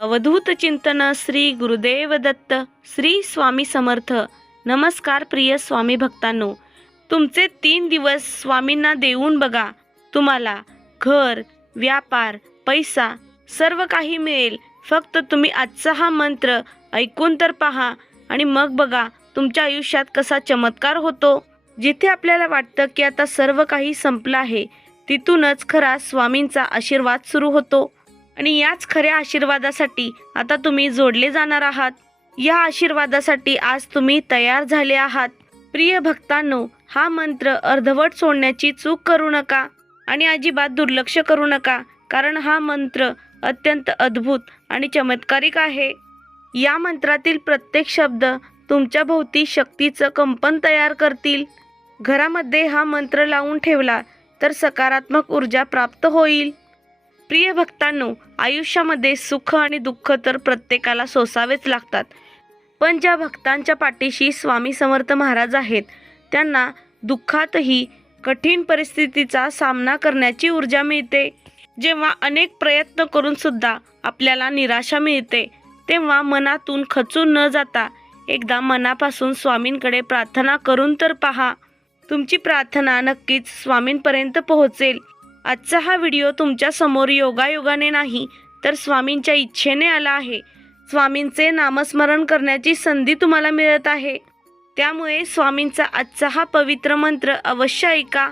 अवधूत चिंतन श्री गुरुदेव दत्त श्री स्वामी समर्थ. नमस्कार प्रिय स्वामी भक्तांनो, तुमचे 3 दिवस स्वामींना देऊन बघा. तुम्हाला घर, व्यापार, पैसा सर्व काही मिळेल. फक्त तुम्ही आजचा हा मंत्र ऐकून तर पहा आणि मग बघा तुमच्या आयुष्यात कसा चमत्कार होतो. जिथे आपल्याला वाटतं की आता सर्व काही संपलं आहे, तिथूनच खरा स्वामींचा आशीर्वाद सुरू होतो. आणि याच खऱ्या आशीर्वादासाठी आता तुम्ही जोडले जाणार आहात. या आशीर्वादासाठी आज तुम्ही तयार झाले आहात. प्रिय भक्तांनो, हा मंत्र अर्धवट सोडण्याची चूक करू नका आणि अजिबात दुर्लक्ष करू नका, कारण हा मंत्र अत्यंत अद्भुत आणि चमत्कारिक आहे. या मंत्रातील प्रत्येक शब्द तुमच्या भोवती शक्तीचं कंपन तयार करतील. घरामध्ये हा मंत्र लावून ठेवला तर सकारात्मक ऊर्जा प्राप्त होईल. प्रिय भक्तांनो, आयुष्यामध्ये सुख आणि दुःख तर प्रत्येकाला सोसावेच लागतात, पण ज्या भक्तांच्या पाठीशी स्वामी समर्थ महाराज आहेत त्यांना दुःखातही कठीण परिस्थितीचा सामना करण्याची ऊर्जा मिळते. जेव्हा अनेक प्रयत्न करून सुद्धा आपल्याला निराशा मिळते, तेव्हा मनातून खचून न जाता एकदा मनापासून स्वामींकडे प्रार्थना करून तर पहा. तुमची प्रार्थना नक्कीच स्वामींपर्यंत पोहोचेल. आजचा हा व्हिडिओ तुमच्या समोर योगायोगाने नाही तर स्वामींच्या इच्छेने आला आहे. स्वामींचे नामस्मरण करण्याची संधी तुम्हाला मिळत आहे. त्यामुळे स्वामींचा आजचा हा पवित्र मंत्र अवश्य ऐका.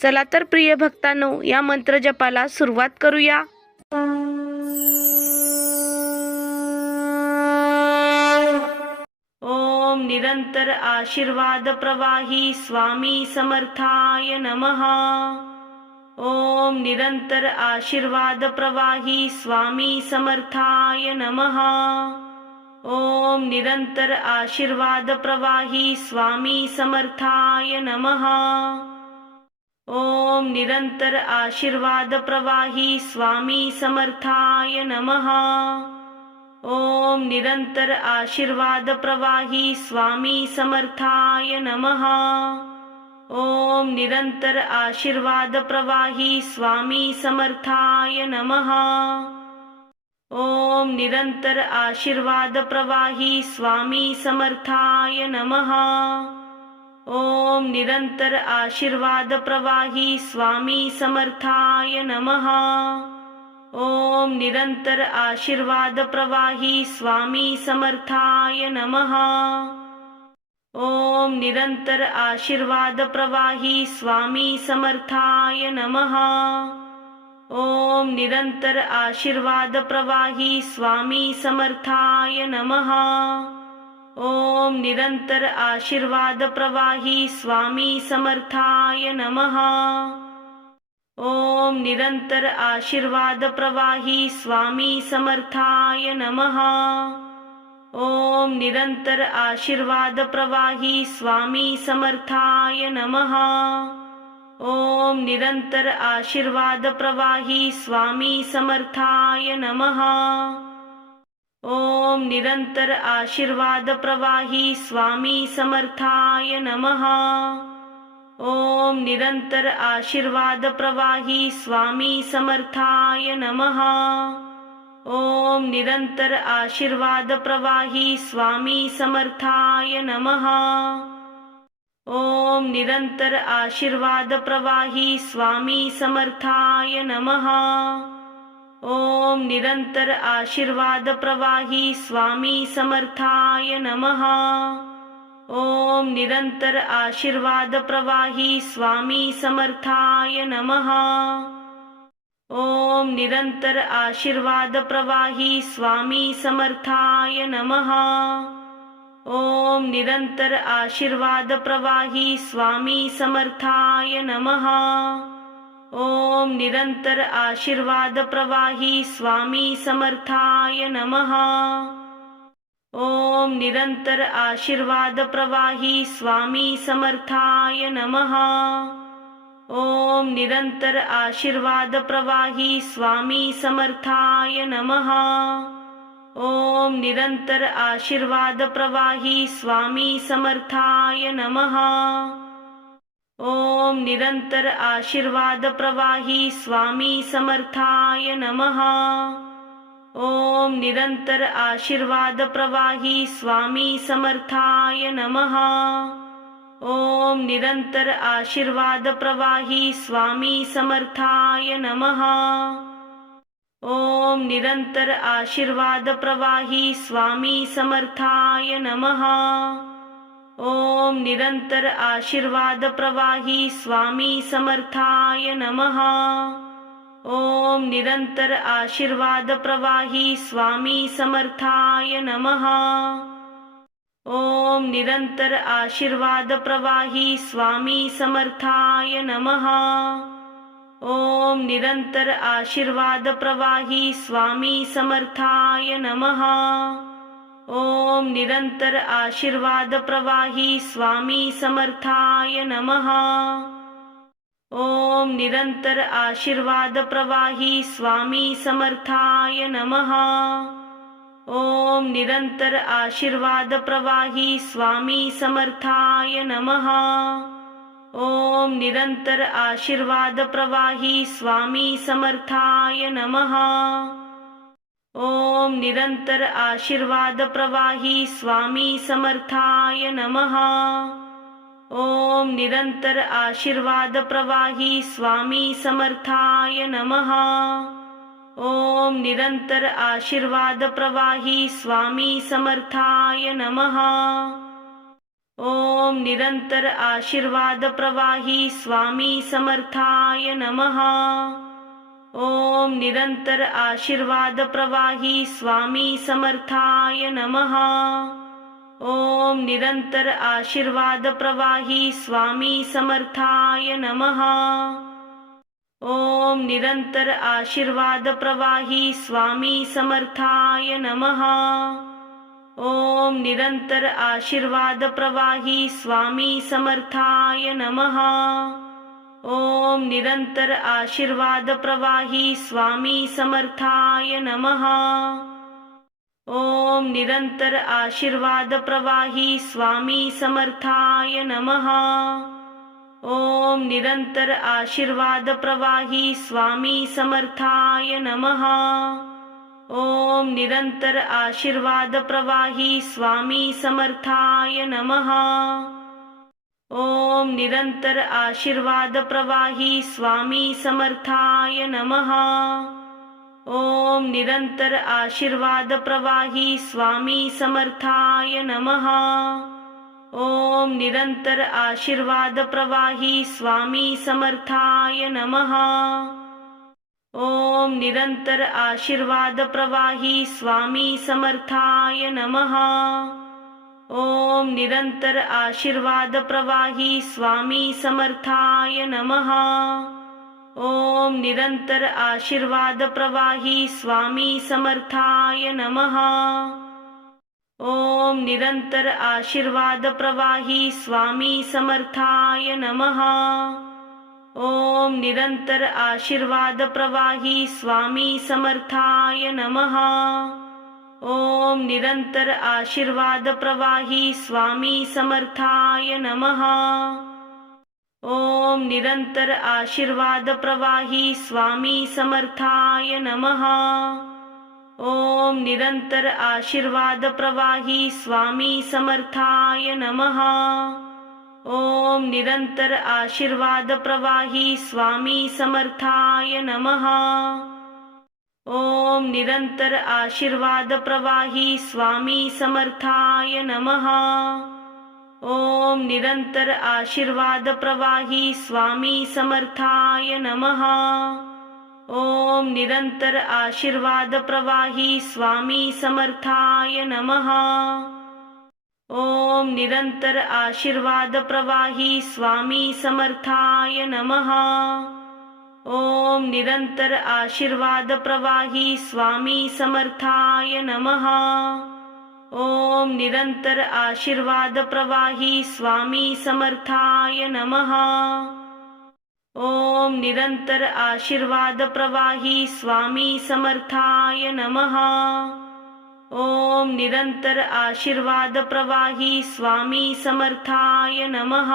चला तर प्रिय भक्तांनो, या मंत्र जपाला सुरुवात करूया. ओम निरंतर आशीर्वाद प्रवाही स्वामी समर्थाय नमः. ओम निरंतर आशीर्वाद प्रवाही स्वामी समर्थाय नमः. ओम निरंतर आशीर्वाद प्रवाही स्वामी समर्थाय नमः. ओम निरंतर आशीर्वाद प्रवाही स्वामी समर्थाय नमः. ओम निरंतर आशीर्वाद प्रवाही स्वामी समर्थाय नमः. ओम निरंतर आशीर्वाद प्रवाही स्वामी समर्थाय नमः. ओम निरंतर आशीर्वाद प्रवाही स्वामी समर्थाय नमः. ओम निरंतर आशीर्वाद प्रवाही स्वामी समर्थाय नमः. ओम निरंतर आशीर्वाद प्रवाही स्वामी समर्थाय नमः. ओम निरंतर आशीर्वाद प्रवाही स्वामी समर्थाय नमः. ओम निरंतर आशीर्वाद प्रवाही स्वामी समर्थाय नमः. ओम निरंतर आशीर्वाद प्रवाही स्वामी समर्थाय नमः. ओम निरंतर आशीर्वाद प्रवाही स्वामी समर्थाय नमः. ओम निरंतर आशीर्वाद प्रवाही स्वामी समर्थाय नमः. ओम निरंतर आशीर्वाद प्रवाही स्वामी समर्थाय नमः. ओम निरंतर आशीर्वाद प्रवाही स्वामी समर्थाय नमः. ओम निरंतर आशीर्वाद प्रवाही स्वामी समर्थाय नमः. ओम निरंतर आशीर्वाद प्रवाही स्वामी समर्थाय नमः. ओम निरंतर आशीर्वाद प्रवाही स्वामी समर्थाय नमः. ओम निरंतर आशीर्वाद प्रवाही स्वामी समर्थाय नमः. ओम निरंतर आशीर्वाद प्रवाही स्वामी समर्थाय नमः. ओम निरंतर आशीर्वाद प्रवाही स्वामी समर्थाय नमः. ओम निरंतर आशीर्वाद प्रवाही स्वामी समर्थाय नमः. ओम निरंतर आशीर्वाद प्रवाही स्वामी समर्थाय नमः. ओम निरंतर आशीर्वाद प्रवाही स्वामी समर्थाय नमः. ओम निरंतर आशीर्वाद प्रवाही स्वामी समर्थाय नमः. ओम निरंतर आशीर्वाद प्रवाही स्वामी समर्थाय नमः. ओम निरंतर आशीर्वाद प्रवाही स्वामी समर्थाय नमः। ओम निरंतर आशीर्वाद प्रवाही स्वामी समर्थाय नमः। ओम निरंतर आशीर्वाद प्रवाही स्वामी समर्थाय नमः। ओम निरंतर आशीर्वाद प्रवाही स्वामी समर्थाय नमः। ओम निरंतर आशीर्वाद प्रवाही स्वामी समर्थाय नमः। ओम निरंतर आशीर्वाद प्रवाही स्वामी समर्थाय नमः। ओम निरंतर आशीर्वाद प्रवाही स्वामी समर्थाय नमः। ओम निरंतर आशीर्वाद प्रवाही स्वामी समर्थाय नमः। ओम निरंतर आशीर्वाद प्रवाही स्वामी समर्थाय नमः। ओम निरंतर आशीर्वाद प्रवाही स्वामी समर्थाय नमः। ओम निरंतर आशीर्वाद प्रवाही स्वामी समर्थाय नमः। ओम निरंतर आशीर्वाद प्रवाही स्वामी समर्थाय नमः। ओम निरंतर आशीर्वाद प्रवाही स्वामी समर्थाय नमः। ओम निरंतर आशीर्वाद प्रवाही स्वामी समर्थाय नमः। ओम निरंतर आशीर्वाद प्रवाही स्वामी समर्थाय नमः। ओम निरंतर आशीर्वाद प्रवाही स्वामी समर्थाय नमः। ओम निरंतर आशीर्वाद प्रवाही स्वामी समर्थाय नमः। ओम निरंतर आशीर्वाद प्रवाही स्वामी समर्थाय नमः। ओम निरंतर आशीर्वाद प्रवाही स्वामी समर्थाय नमः। ओम निरंतर आशीर्वाद प्रवाही स्वामी समर्थाय नमः। ओम निरंतर आशीर्वाद प्रवाही स्वामी समर्थाय नमः। ओम निरंतर आशीर्वाद प्रवाही स्वामी समर्थाय नमः। ओम निरंतर आशीर्वाद प्रवाही स्वामी समर्थाय नमः। ओम निरंतर आशीर्वाद प्रवाही स्वामी समर्थाय नमः। ओम निरंतर आशीर्वाद प्रवाही स्वामी समर्थाय नमः। ओम निरंतर आशीर्वाद प्रवाही स्वामी समर्थाय नमः। ओम निरंतर आशीर्वाद प्रवाही स्वामी समर्थाय नमः। ओम निरंतर आशीर्वाद प्रवाही स्वामी समर्थाय नमः। ओम निरंतर आशीर्वाद प्रवाही स्वामी समर्थाय नमः। ओम निरंतर आशीर्वाद प्रवाही स्वामी समर्थाय नमः। ओम निरंतर आशीर्वाद प्रवाही स्वामी समर्थाय नमः। ओम निरंतर आशीर्वाद प्रवाही स्वामी समर्थाय नमः। ओम निरंतर आशीर्वाद प्रवाही स्वामी समर्थाय नमः। ओम निरंतर आशीर्वाद प्रवाही स्वामी समर्थाय नमः। ओम निरंतर आशीर्वाद प्रवाही स्वामी समर्थाय नमः। ओम निरंतर आशीर्वाद प्रवाही स्वामी समर्थाय नमः। ओम निरंतर आशीर्वाद प्रवाही स्वामी समर्थाय नमः। ओम निरंतर आशीर्वाद प्रवाही स्वामी समर्थाय नमः। ओम निरंतर आशीर्वाद प्रवाही स्वामी समर्थाय नमः। ओम निरंतर आशीर्वाद प्रवाही स्वामी समर्थाय नमः। ओम निरंतर आशीर्वाद प्रवाही स्वामी समर्थाय नमः। ओम निरंतर आशीर्वाद प्रवाही स्वामी समर्थाय नमः। ओम निरंतर आशीर्वाद प्रवाही स्वामी समर्थाय नमः। ओम निरंतर आशीर्वाद प्रवाही स्वामी समर्थाय नमः।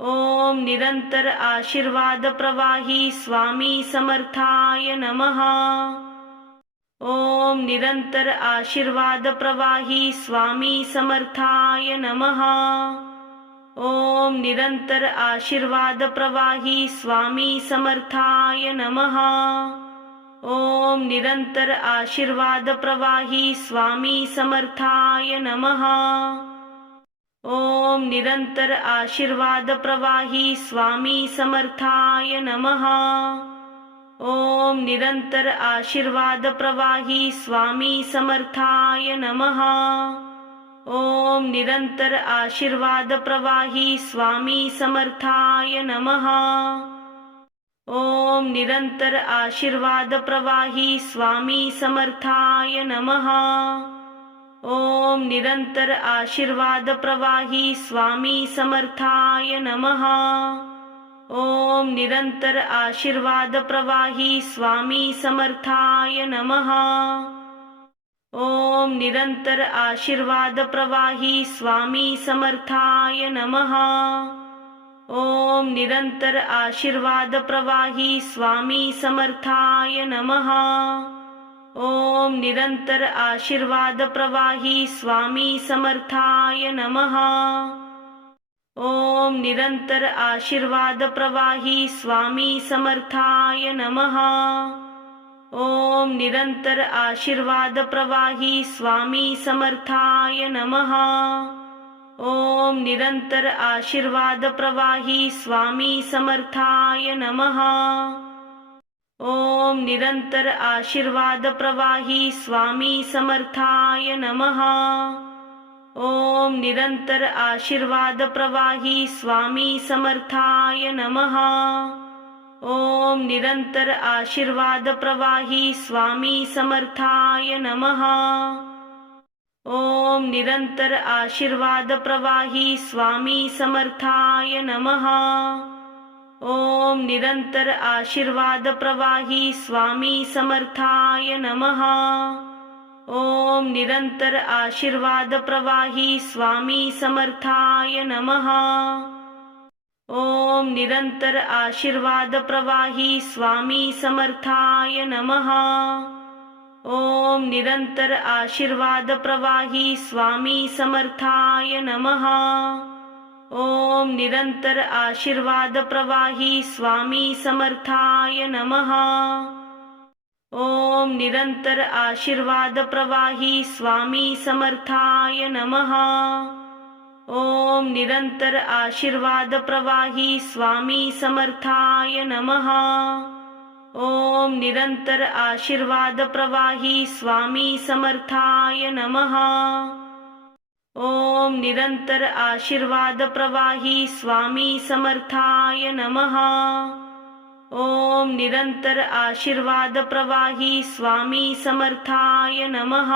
ओम निरंतर आशीर्वाद प्रवाही स्वामी समर्थाय नमः। ओम निरंतर आशीर्वाद प्रवाही स्वामी समर्थाय नमः। ओम निरंतर आशीर्वाद प्रवाही स्वामी समर्थाय नमः। ओम निरंतर आशीर्वाद प्रवाही स्वामी समर्थाय नमः। ओम निरंतर आशीर्वाद प्रवाही स्वामी समर्थाय नमः। ओम निरंतर आशीर्वाद प्रवाही स्वामी समर्थाय नमः। ओम निरंतर आशीर्वाद प्रवाही स्वामी समर्थाय नमः। ओम निरंतर आशीर्वाद प्रवाही स्वामी समर्थाय नमः। ओम निरंतर आशीर्वाद प्रवाही स्वामी समर्थाय नमः। ओम निरंतर आशीर्वाद प्रवाही स्वामी समर्थाय नमः। ओम निरंतर आशीर्वाद प्रवाही स्वामी समर्थाय नमः। ओम निरंतर आशीर्वाद प्रवाही स्वामी समर्थाय नमः। ओम निरंतर आशीर्वाद प्रवाही स्वामी समर्थाय नमः। ओम निरंतर आशीर्वाद प्रवाही स्वामी समर्थाय नमः। ओम निरंतर आशीर्वाद प्रवाही स्वामी समर्थाय नमः। ओम निरंतर आशीर्वाद प्रवाही स्वामी समर्थाय नमः। ओम निरंतर आशीर्वाद प्रवाही स्वामी समर्थाय नमः। ओम निरंतर आशीर्वाद प्रवाही स्वामी समर्थाय नमः। ओम निरंतर आशीर्वाद प्रवाही स्वामी समर्थाय नमः। ओम निरंतर आशीर्वाद प्रवाही स्वामी समर्थाय नमः। ओम निरंतर आशीर्वाद प्रवाही स्वामी समर्थाय नमः। ओम निरंतर आशीर्वाद प्रवाही स्वामी समर्थाय नमः। ओम निरंतर आशीर्वाद प्रवाही स्वामी समर्थाय नमः। ओम निरंतर आशीर्वाद प्रवाही स्वामी समर्थाय नमः। ओम निरंतर आशीर्वाद प्रवाही स्वामी समर्थाय नमः। ओम निरंतर आशीर्वाद प्रवाही स्वामी समर्थाय नमः। ओम निरंतर आशीर्वाद प्रवाही स्वामी समर्थाय नमः। ओम निरंतर आशीर्वाद प्रवाही स्वामी समर्थाय नमः। ओम निरंतर आशीर्वाद प्रवाही स्वामी समर्थाय नमः। ओम निरंतर आशीर्वाद प्रवाही स्वामी समर्थाय नमः।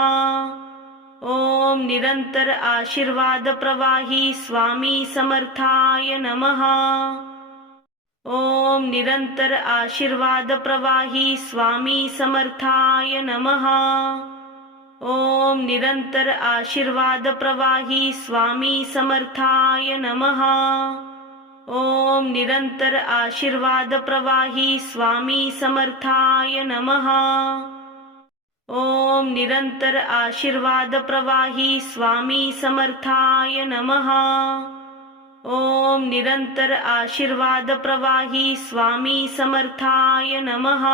ओम निरंतर आशीर्वाद प्रवाही स्वामी समर्थाय नमः। ओम निरंतर आशीर्वाद प्रवाही स्वामी समर्थाय नमः। ओम निरंतर आशीर्वाद प्रवाही स्वामी समर्थाय नमः। ओम निरंतर आशीर्वाद प्रवाही स्वामी समर्थाय नमः। ओम निरंतर आशीर्वाद प्रवाही स्वामी समर्थाय नमः। ओम निरंतर आशीर्वाद प्रवाही स्वामी समर्थाय नमः।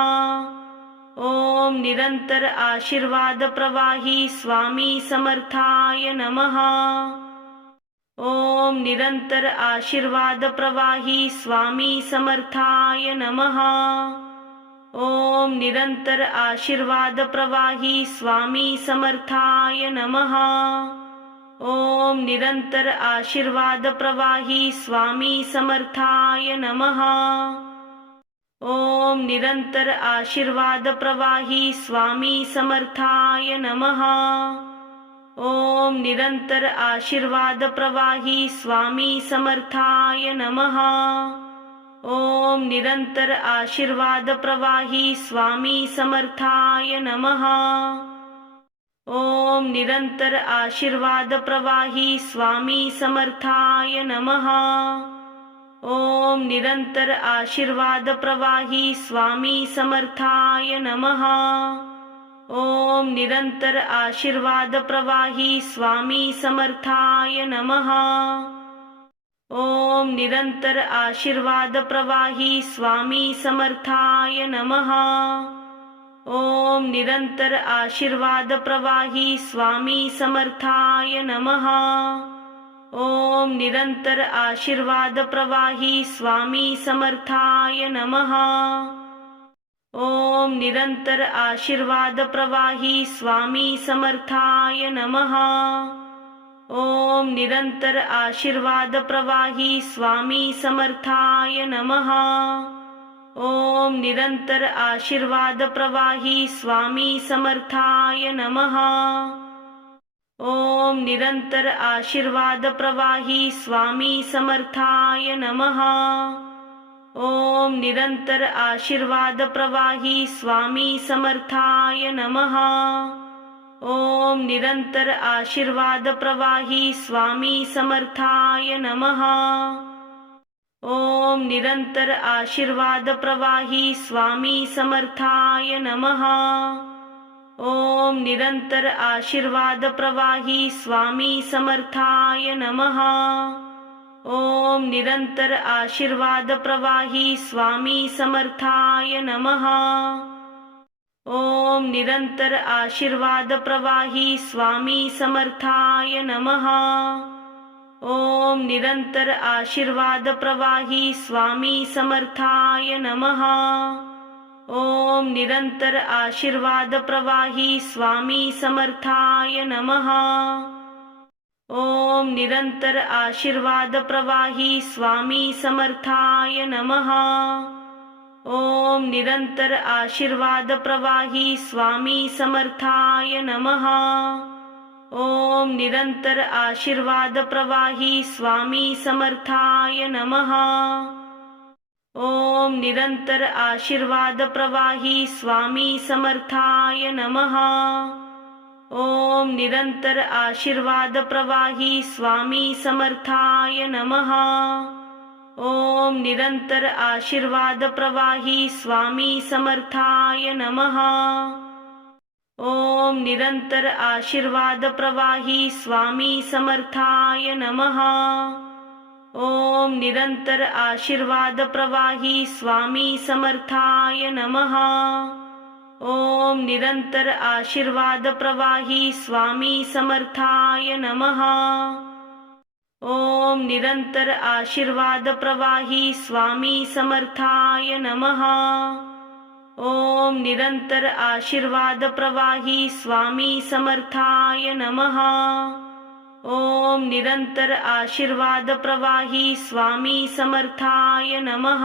ओम निरंतर आशीर्वाद प्रवाही स्वामी समर्थाय नमः। ओम निरंतर आशीर्वाद प्रवाही स्वामी समर्थाय नमः। ओम निरंतर आशीर्वाद प्रवाही स्वामी समर्थाय नमः। ओम निरंतर आशीर्वाद प्रवाही स्वामी समर्थाय नमः। ओम निरंतर आशीर्वाद प्रवाही स्वामी समर्थाय नमः। ओम निरंतर आशीर्वाद प्रवाही स्वामी समर्थाय नमः। ओम निरंतर आशीर्वाद प्रवाही स्वामी समर्थाय नमः। ओम निरंतर आशीर्वाद प्रवाही स्वामी समर्थाय नमः। ओम निरंतर आशीर्वाद प्रवाही स्वामी समर्थाय नमः। ओम निरंतर आशीर्वाद प्रवाही स्वामी समर्थाय नमः। ओम निरंतर आशीर्वाद प्रवाही स्वामी समर्थाय नमः। ओम निरंतर आशीर्वाद प्रवाही स्वामी समर्थाय नमः। ओम निरंतर आशीर्वाद प्रवाही स्वामी समर्थाय नमः। ओम निरंतर आशीर्वाद प्रवाही स्वामी समर्थाय नमः। ओम निरंतर आशीर्वाद प्रवाही स्वामी समर्थाय नमः। ओम निरंतर आशीर्वाद प्रवाही स्वामी समर्थाय नमः। ओम निरंतर आशीर्वाद प्रवाही स्वामी समर्थाय नमः। ओम निरंतर आशीर्वाद प्रवाही स्वामी समर्थाय नमः। ओम निरंतर आशीर्वाद प्रवाही स्वामी समर्थाय नमः। ओम निरंतर आशीर्वाद प्रवाही स्वामी समर्थाय नमः। ओम निरंतर आशीर्वाद प्रवाही स्वामी समर्थाय नमः। ओम निरंतर आशीर्वाद प्रवाही स्वामी समर्थाय नमः। ओम निरंतर आशीर्वाद प्रवाही स्वामी समर्थाय नमः। ओम निरंतर आशीर्वाद प्रवाही स्वामी समर्थाय नमः। ओम निरंतर आशीर्वाद प्रवाही स्वामी समर्थाय नमः। ओम निरंतर आशीर्वाद प्रवाही स्वामी समर्थाय नमः। ओम निरंतर आशीर्वाद प्रवाही स्वामी समर्थाय नमः। ओम निरंतर आशीर्वाद प्रवाही स्वामी समर्थाय नमः। ओम निरंतर आशीर्वाद प्रवाही स्वामी समर्थाय नमः। ओम निरंतर आशीर्वाद प्रवाही स्वामी समर्थाय नमः। ओम निरंतर आशीर्वाद प्रवाही स्वामी समर्थाय नमः। ओम निरंतर आशीर्वाद प्रवाही स्वामी समर्थाय नमः। ओम निरंतर आशीर्वाद प्रवाही स्वामी समर्थाय नमः। ओम निरंतर आशीर्वाद प्रवाही स्वामी समर्थाय नमः। ओम निरंतर आशीर्वाद प्रवाही स्वामी समर्थाय नमः। ओम निरंतर आशीर्वाद प्रवाही स्वामी समर्थाय नमः। ओम निरंतर आशीर्वाद प्रवाही स्वामी समर्थाय नमः।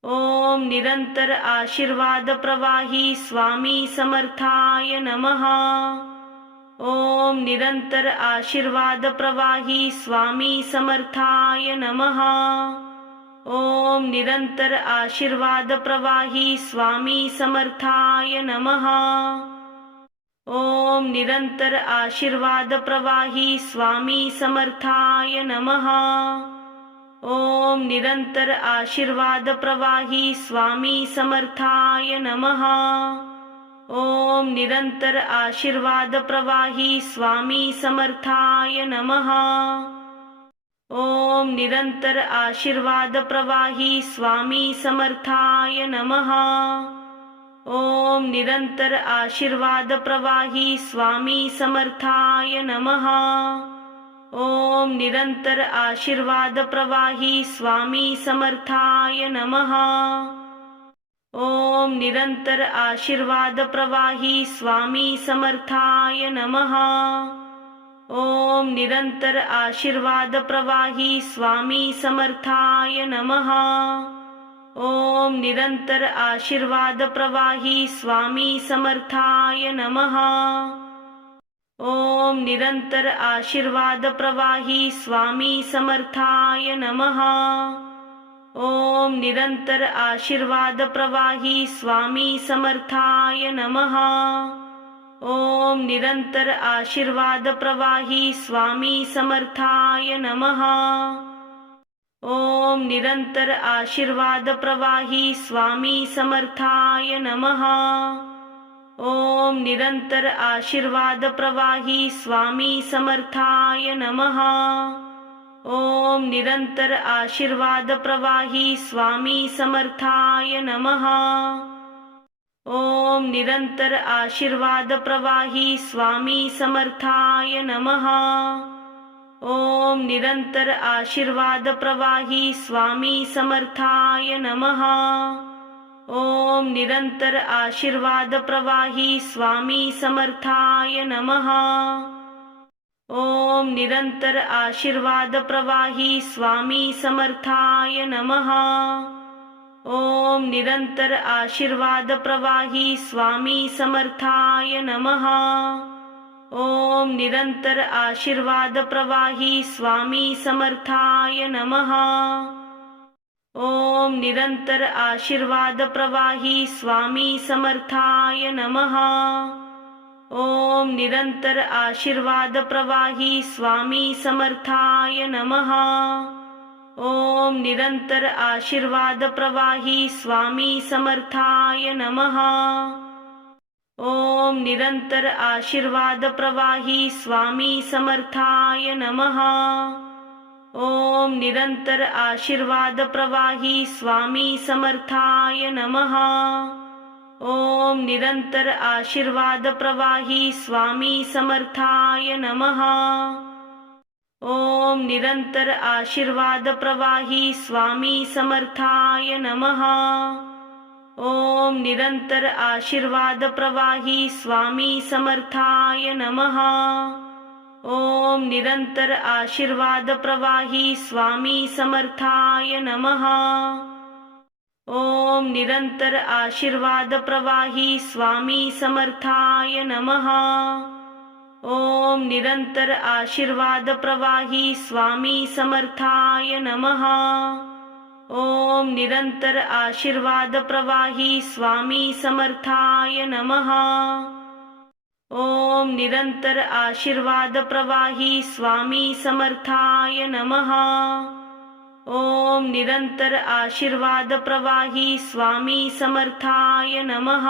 ओम निरंतर आशीर्वाद प्रवाही स्वामी समर्थाय नमः। ओम निरंतर आशीर्वाद प्रवाही स्वामी समर्थाय नमः। ओम निरंतर आशीर्वाद प्रवाही स्वामी समर्थाय नमः। ओम निरंतर आशीर्वाद प्रवाही स्वामी समर्थाय नमः। ओम निरंतर आशीर्वाद प्रवाही स्वामी समर्थाय नमः। ओम निरंतर आशीर्वाद प्रवाही स्वामी समर्थाय नमः। ओम निरंतर आशीर्वाद प्रवाही स्वामी समर्थाय नमः। ओम निरंतर आशीर्वाद प्रवाही स्वामी समर्थाय नमः। ओम निरंतर आशीर्वाद प्रवाही स्वामी समर्थाय नमः। ओम निरंतर आशीर्वाद प्रवाही स्वामी समर्थाय नमः। ओम निरंतर आशीर्वाद प्रवाही स्वामी समर्थाय नमः। ओम निरंतर आशीर्वाद प्रवाही स्वामी समर्थाय नमः। ओम निरंतर आशीर्वाद प्रवाही स्वामी समर्थाय नमः। ओम निरंतर आशीर्वाद प्रवाही स्वामी समर्थाय नमः। ओम निरंतर आशीर्वाद प्रवाही स्वामी समर्थाय नमः। ओम निरंतर आशीर्वाद प्रवाही स्वामी समर्थाय नमः। ओम निरंतर आशीर्वाद प्रवाही स्वामी समर्थाय नमः। ओम निरंतर आशीर्वाद प्रवाही स्वामी समर्थाय नमः। ओम निरंतर आशीर्वाद प्रवाही स्वामी समर्थाय नमः। ओम निरंतर आशीर्वाद प्रवाही स्वामी समर्थाय नमः। ओम निरंतर आशीर्वाद प्रवाही स्वामी समर्थाय नमः। ओम निरंतर आशीर्वाद प्रवाही स्वामी समर्थाय नमः। ओम निरंतर आशीर्वाद प्रवाही स्वामी समर्थाय नमः। ओम निरंतर आशीर्वाद प्रवाही स्वामी समर्थाय नमः। ओम निरंतर आशीर्वाद प्रवाही स्वामी समर्थाय नमः। ओम निरंतर आशीर्वाद प्रवाही स्वामी समर्थाय नमः। ओम निरंतर आशीर्वाद प्रवाही स्वामी समर्थाय नमः। ओम निरंतर आशीर्वाद प्रवाही स्वामी समर्थाय नमः। ओम निरंतर आशीर्वाद प्रवाही स्वामी समर्थाय नमः। ओम निरंतर आशीर्वाद प्रवाही स्वामी समर्थाय नमः। ओम निरंतर आशीर्वाद प्रवाही स्वामी समर्थाय नमः। ओम निरंतर आशीर्वाद प्रवाही स्वामी समर्थाय नमः। ओम निरंतर आशीर्वाद प्रवाही स्वामी समर्थाय नमः। ओम निरंतर आशीर्वाद प्रवाही स्वामी समर्थाय नमः। ओम निरंतर आशीर्वाद प्रवाही स्वामी समर्थाय नमः। ओम निरंतर आशीर्वाद प्रवाही स्वामी समर्थाय नमः। ओम निरंतर आशीर्वाद प्रवाही स्वामी समर्थाय नमः। ओम निरंतर आशीर्वाद प्रवाही स्वामी समर्थाय नमः।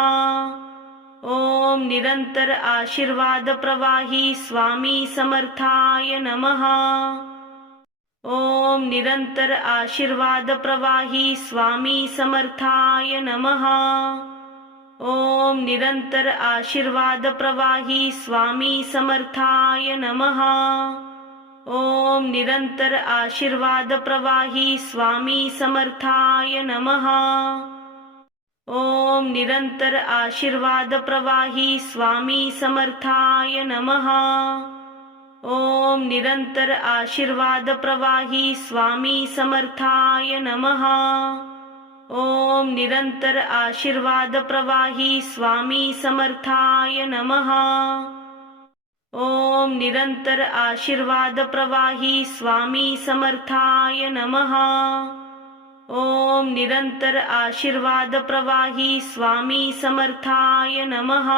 ओम निरंतर आशीर्वाद प्रवाही स्वामी समर्थाय नमः। ओम निरंतर आशीर्वाद प्रवाही स्वामी समर्थाय नमः। ओम निरंतर आशीर्वाद प्रवाही स्वामी समर्थाय नमः। ओम निरंतर आशीर्वाद प्रवाही स्वामी समर्थाय नमः। ओम निरंतर आशीर्वाद प्रवाही स्वामी समर्थाय नमः। ओम निरंतर आशीर्वाद प्रवाही स्वामी समर्थाय नमः। ओम निरंतर आशीर्वाद प्रवाही स्वामी समर्थाय नमः। ओम निरंतर आशीर्वाद प्रवाही स्वामी समर्थाय नमः। ओम निरंतर आशीर्वाद प्रवाही स्वामी समर्थाय नमः।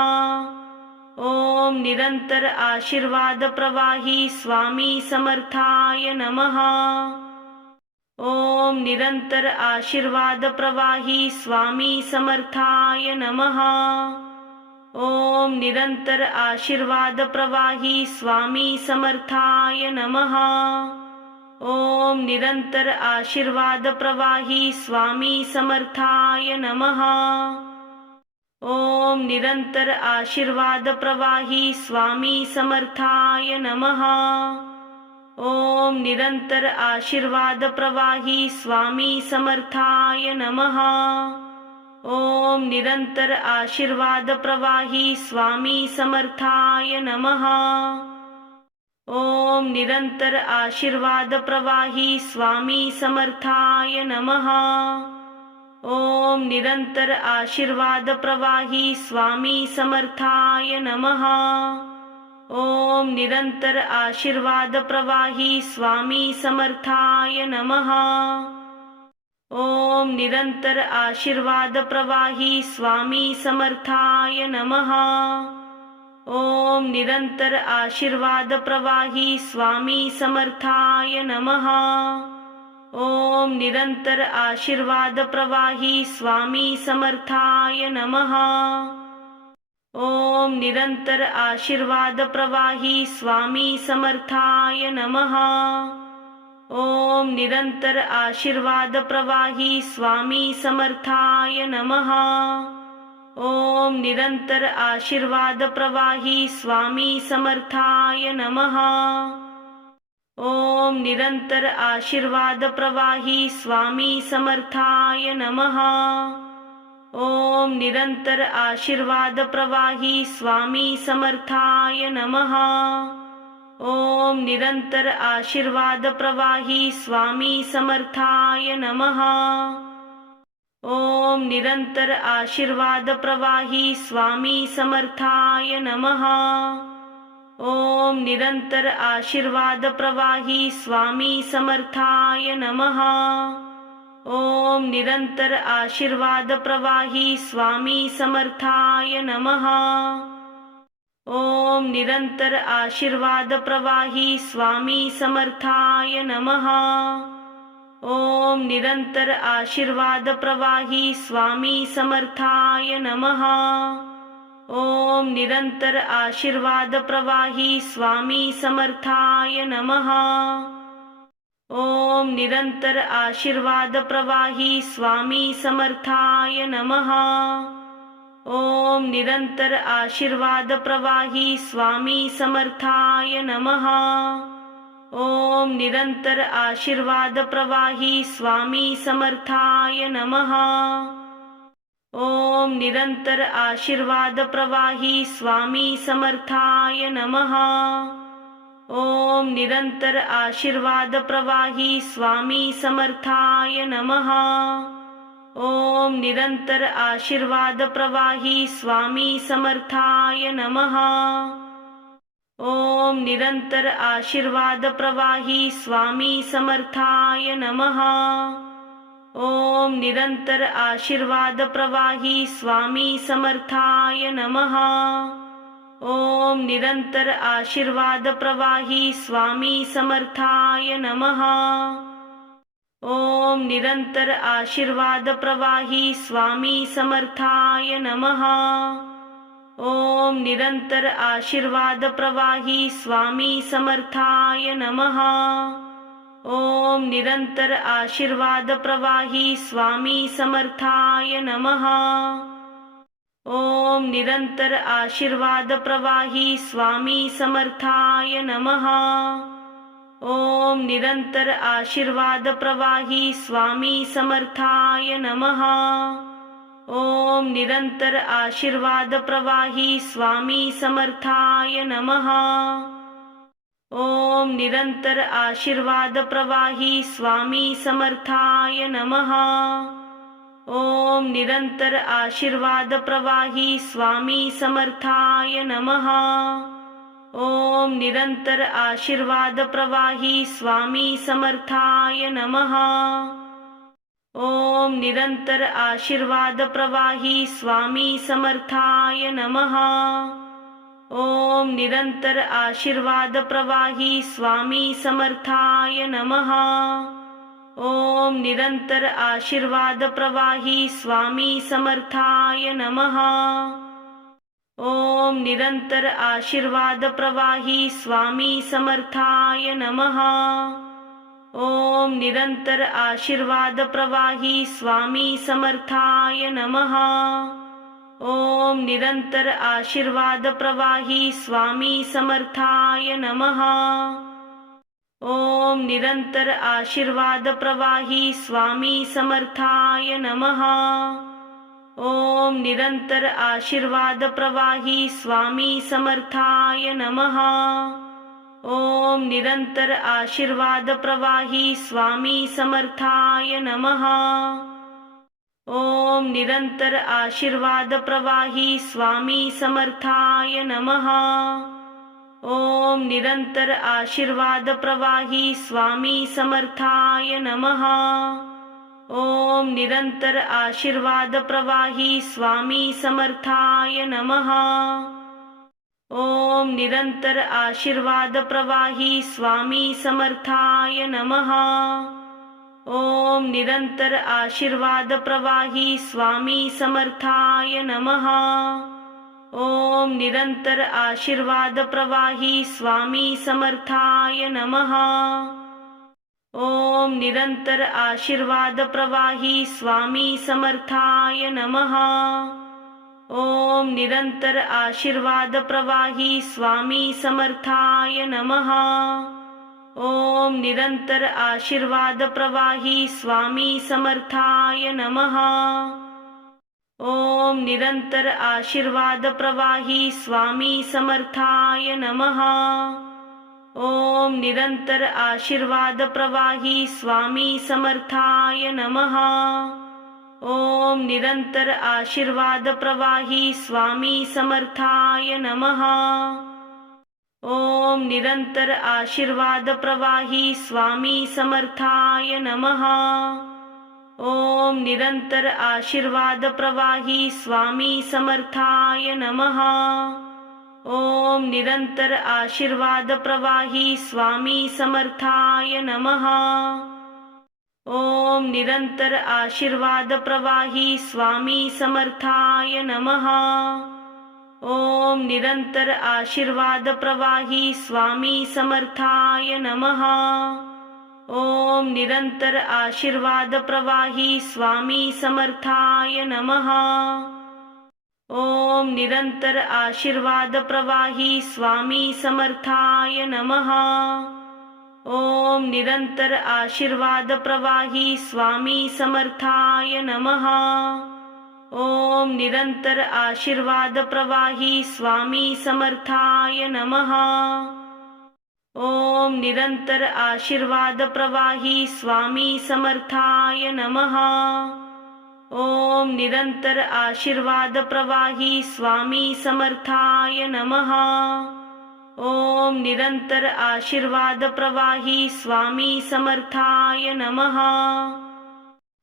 ओम निरंतर आशीर्वाद प्रवाही स्वामी समर्थाय नमः। ओम निरंतर आशीर्वाद प्रवाही स्वामी समर्थाय नमः। ओम निरंतर आशीर्वाद प्रवाही स्वामी समर्थाय नमः। ओम निरंतर आशीर्वाद प्रवाही स्वामी समर्थाय नमः। ओम निरंतर आशीर्वाद प्रवाही स्वामी समर्थाय नमः। ओम निरंतर आशीर्वाद प्रवाही स्वामी समर्थाय नमः। ओम निरंतर आशीर्वाद प्रवाही स्वामी समर्थाय नमः। ओम निरंतर आशीर्वाद प्रवाही स्वामी समर्थाय नमः। ओम निरंतर आशीर्वाद प्रवाही स्वामी समर्थाय नमः। ओम निरंतर आशीर्वाद प्रवाही स्वामी समर्थाय नमः। ओम निरंतर आशीर्वाद प्रवाही स्वामी समर्थाय नमः। ओम निरंतर आशीर्वाद प्रवाही स्वामी समर्थाय नमः। ओम निरंतर आशीर्वाद प्रवाही स्वामी समर्थाय नमः। ओम निरंतर आशीर्वाद प्रवाही स्वामी समर्थाय नमः। ओम निरंतर आशीर्वाद प्रवाही स्वामी समर्थाय नमः। ओम निरंतर आशीर्वाद प्रवाही स्वामी समर्थाय नमः। ओम निरंतर आशीर्वाद प्रवाही स्वामी समर्थाय नमः। ओम निरंतर आशीर्वाद प्रवाही स्वामी समर्थाय नमः। ओम निरंतर आशीर्वाद प्रवाही स्वामी समर्थाय नमः। ओम निरंतर आशीर्वाद प्रवाही स्वामी समर्थाय नमः। ओम निरंतर आशीर्वाद प्रवाही स्वामी समर्थाय नमः। ओम निरंतर आशीर्वाद प्रवाही स्वामी समर्थाय नमः। ओम निरंतर आशीर्वाद प्रवाही स्वामी समर्थाय नमः। ओम निरंतर आशीर्वाद प्रवाही स्वामी समर्थाय नमः। ओम निरंतर आशीर्वाद प्रवाही स्वामी समर्थाय नमः। ओम निरंतर आशीर्वाद प्रवाही स्वामी समर्थाय नमः। ओम निरंतर आशीर्वाद प्रवाही स्वामी समर्थाय नमः। ओम निरंतर आशीर्वाद प्रवाही स्वामी समर्थाय नमः। ओम निरंतर आशीर्वाद प्रवाही स्वामी समर्थाय नमः। ओम निरंतर आशीर्वाद प्रवाही स्वामी समर्थाय नमः। ओम निरंतर आशीर्वाद प्रवाही स्वामी समर्थाय नमः। ओम निरंतर आशीर्वाद प्रवाही स्वामी समर्थाय नमः। ओम निरंतर आशीर्वाद प्रवाही स्वामी समर्थाय नमः। ओम निरंतर आशीर्वाद प्रवाही स्वामी समर्थाय नमः। ओम निरंतर आशीर्वाद प्रवाही स्वामी समर्थाय नमः। ओम निरंतर आशीर्वाद प्रवाही स्वामी समर्थाय नमः। ओम निरंतर आशीर्वाद प्रवाही स्वामी समर्थाय नमः। ओम निरंतर आशीर्वाद प्रवाही स्वामी समर्थाय नमः। ओम निरंतर आशीर्वाद प्रवाही स्वामी समर्थाय नमः। ओम निरंतर आशीर्वाद प्रवाही स्वामी समर्थाय नमः। ओम निरंतर आशीर्वाद प्रवाही स्वामी समर्थाय नमः। ओम निरंतर आशीर्वाद प्रवाही स्वामी समर्थाय नमः। ओम निरंतर आशीर्वाद प्रवाही स्वामी समर्थाय नमः। ओम निरंतर आशीर्वाद प्रवाही स्वामी समर्थाय नमः। ओम निरंतर आशीर्वाद प्रवाही स्वामी समर्थाय नमः। ओम निरंतर आशीर्वाद प्रवाही स्वामी समर्थाय नमः। ओम निरंतर आशीर्वाद प्रवाही स्वामी समर्थाय नमः। ओम निरंतर आशीर्वाद प्रवाही स्वामी समर्थाय नमः। ओम निरंतर आशीर्वाद प्रवाही स्वामी समर्थाय नमः। ओम निरंतर आशीर्वाद प्रवाही स्वामी समर्थाय नमः। ओम निरंतर आशीर्वाद प्रवाही स्वामी समर्थाय नमः। ओम निरंतर आशीर्वाद प्रवाही स्वामी समर्थाय नमः। ओम निरंतर आशीर्वाद प्रवाही स्वामी समर्थाय नमः। ओम निरंतर आशीर्वाद प्रवाही स्वामी समर्थाय नमः। ओम निरंतर आशीर्वाद प्रवाही स्वामी समर्थाय नमः। ओम निरंतर आशीर्वाद प्रवाही स्वामी समर्थाय नमः। ओम निरंतर आशीर्वाद प्रवाही स्वामी समर्थाय नमः। ओम निरंतर आशीर्वाद प्रवाही स्वामी समर्थाय नमः। ओम निरंतर आशीर्वाद प्रवाही स्वामी समर्थाय नमः। ओम निरंतर आशीर्वाद प्रवाही स्वामी समर्थाय नमः। ओम निरंतर आशीर्वाद प्रवाही स्वामी समर्थाय नमः। ओम निरंतर आशीर्वाद प्रवाही स्वामी समर्थाय नमः। ओम निरंतर आशीर्वाद प्रवाही स्वामी समर्थाय नमः। ओम निरंतर आशीर्वाद प्रवाही स्वामी समर्थाय नमः। ओम निरंतर आशीर्वाद प्रवाही स्वामी समर्थाय नमः। ओम निरंतर आशीर्वाद प्रवाही स्वामी समर्थाय नमः। ओम निरंतर आशीर्वाद प्रवाही स्वामी समर्थाय नमः। ओम निरंतर आशीर्वाद प्रवाही स्वामी समर्थाय नमः। ओम निरंतर आशीर्वाद प्रवाही स्वामी समर्थाय नमः। ओम निरंतर आशीर्वाद प्रवाही स्वामी समर्थाय नमः। ओम निरंतर आशीर्वाद प्रवाही स्वामी समर्थाय नमः। ओम निरंतर आशीर्वाद प्रवाही स्वामी समर्थाय नमः। ओम निरंतर आशीर्वाद प्रवाही स्वामी समर्थाय नमः। ओम निरंतर आशीर्वाद प्रवाही स्वामी समर्थाय नमः। ओम निरंतर आशीर्वाद प्रवाही स्वामी समर्थाय नमः। ओम निरंतर आशीर्वाद प्रवाही स्वामी समर्थाय नमः।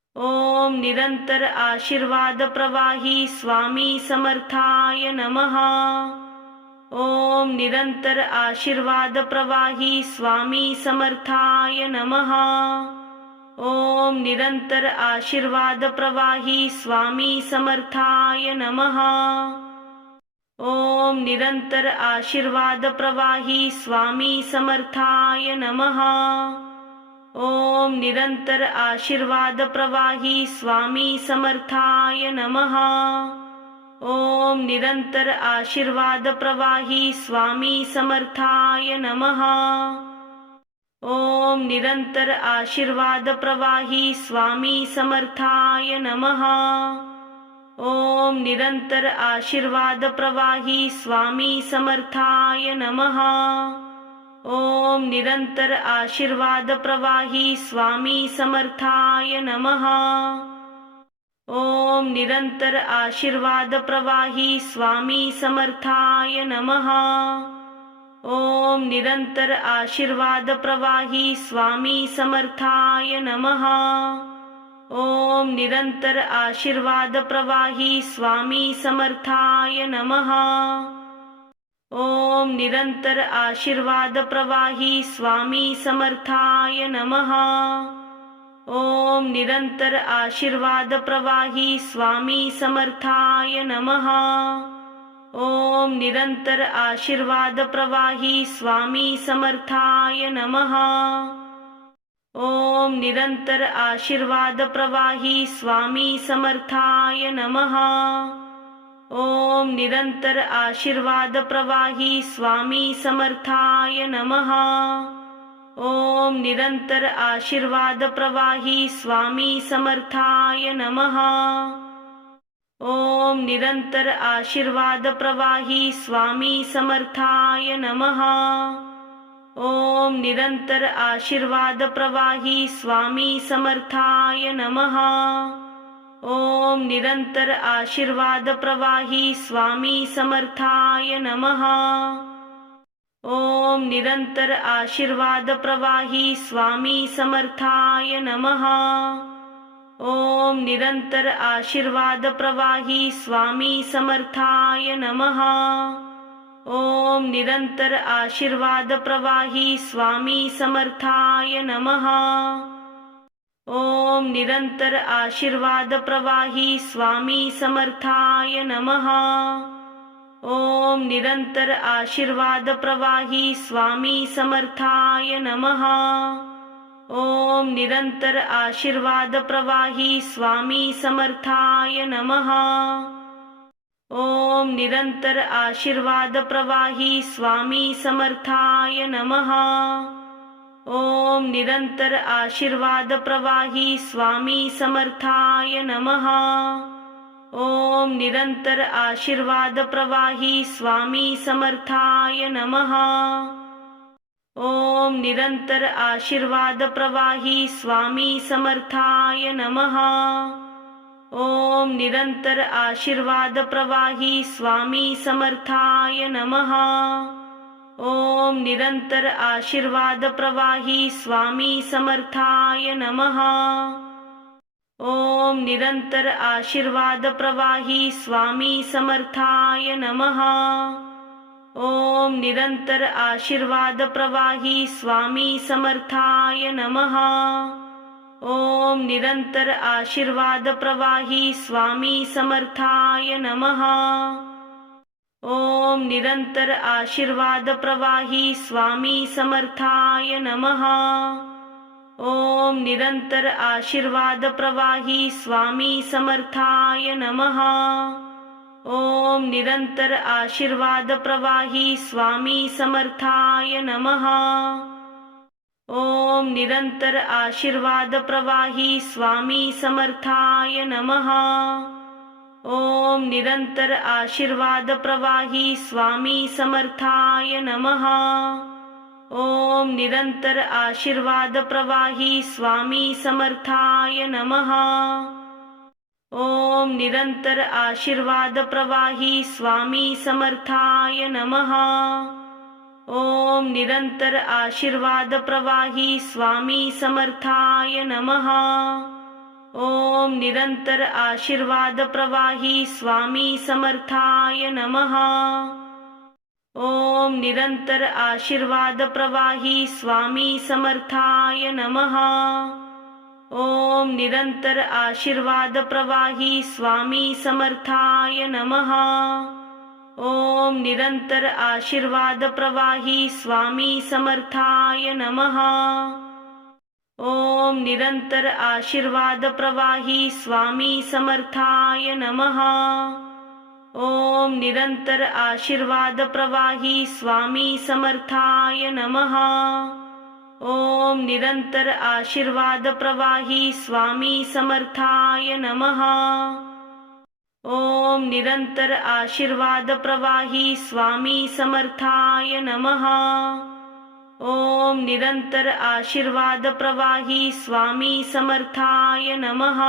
ओम निरंतर आशीर्वाद प्रवाही स्वामी समर्थाय नमः। ओम निरंतर आशीर्वाद प्रवाही स्वामी समर्थाय नमः। ओम निरंतर आशीर्वाद प्रवाही स्वामी समर्थाय नमः। ओम निरंतर आशीर्वाद प्रवाही स्वामी समर्थाय नमः। ओम निरंतर आशीर्वाद प्रवाही स्वामी समर्थाय नमः। ओम निरंतर आशीर्वाद प्रवाही स्वामी समर्थाय नमः। ओम निरंतर आशीर्वाद प्रवाही स्वामी समर्थाय नमः। ओम निरंतर आशीर्वाद प्रवाही स्वामी समर्थाय नमः। ओम निरंतर आशीर्वाद प्रवाही स्वामी समर्थाय नमः। ओम निरंतर आशीर्वाद प्रवाही स्वामी समर्थाय नमः। ओम निरंतर आशीर्वाद प्रवाही स्वामी समर्थाय नमः। ओम निरंतर आशीर्वाद प्रवाही स्वामी समर्थाय नमः। ओम निरंतर आशीर्वाद प्रवाही स्वामी समर्थाय नमः। ओम निरंतर आशीर्वाद प्रवाही स्वामी समर्थाय नमः। ओम निरंतर आशीर्वाद प्रवाही स्वामी समर्थाय नमः। ओम निरंतर आशीर्वाद प्रवाही स्वामी समर्थाय नमः। ओम निरंतर आशीर्वाद प्रवाही स्वामी समर्थाय नमः। ओम निरंतर आशीर्वाद प्रवाही स्वामी समर्थाय नमः। ओम निरंतर आशीर्वाद प्रवाही स्वामी समर्थाय नमः। ओम निरंतर आशीर्वाद प्रवाही स्वामी समर्थाय नमः। ओम निरंतर आशीर्वाद प्रवाही स्वामी समर्थाय नमः। ओम निरंतर आशीर्वाद प्रवाही स्वामी समर्थाय नमः। ओम निरंतर आशीर्वाद प्रवाही स्वामी समर्थाय नमः। ओम निरंतर आशीर्वाद प्रवाही स्वामी समर्थाय नमः। ओम निरंतर आशीर्वाद प्रवाही स्वामी समर्थाय नमः। ओम निरंतर आशीर्वाद प्रवाही स्वामी समर्थाय नमः। ओम निरंतर आशीर्वाद प्रवाही स्वामी समर्थाय नमः। ओम निरंतर आशीर्वाद प्रवाही स्वामी समर्थाय नमः। ओम निरंतर आशीर्वाद प्रवाही स्वामी समर्थाय नमः। ओम निरंतर आशीर्वाद प्रवाही स्वामी समर्थाय नमः। ओम निरंतर आशीर्वाद प्रवाही स्वामी समर्थाय नमः। ओम निरंतर आशीर्वाद प्रवाही स्वामी समर्थाय नमः। ओम निरंतर आशीर्वाद प्रवाही स्वामी समर्थाय नमः। ओम निरंतर आशीर्वाद प्रवाही स्वामी समर्थाय नमः। ओम निरंतर आशीर्वाद प्रवाही स्वामी समर्थाय नमः। ओम निरंतर आशीर्वाद प्रवाही स्वामी समर्थाय नमः। ओम निरंतर आशीर्वाद प्रवाही स्वामी समर्थाय नमः। ओम निरंतर आशीर्वाद प्रवाही स्वामी समर्थाय नमः। ओम निरंतर आशीर्वाद प्रवाही स्वामी समर्थाय नमः। ओम निरंतर आशीर्वाद प्रवाही स्वामी समर्थाय नमः। ओम निरंतर आशीर्वाद प्रवाही स्वामी समर्थाय नमः। ओम निरंतर आशीर्वाद प्रवाही स्वामी समर्थाय नमः। ओम निरंतर आशीर्वाद प्रवाही स्वामी समर्थाय नमः। ओम निरंतर आशीर्वाद प्रवाही स्वामी समर्थाय नमः। ओम निरंतर आशीर्वाद प्रवाही स्वामी समर्थाय नमः। ओम निरंतर आशीर्वाद प्रवाही स्वामी समर्थाय नमः। ओम निरंतर आशीर्वाद प्रवाही स्वामी समर्थाय नमः। ओम निरंतर आशीर्वाद प्रवाही स्वामी समर्थाय नमः। ओम निरंतर आशीर्वाद प्रवाही स्वामी समर्थाय नमः। ओम निरंतर आशीर्वाद प्रवाही स्वामी समर्थाय नमः। ओम निरंतर आशीर्वाद प्रवाही स्वामी समर्थाय नमः। ओम निरंतर आशीर्वाद प्रवाही स्वामी समर्थाय नमः। ओम निरंतर आशीर्वाद प्रवाही स्वामी समर्थाय नमः।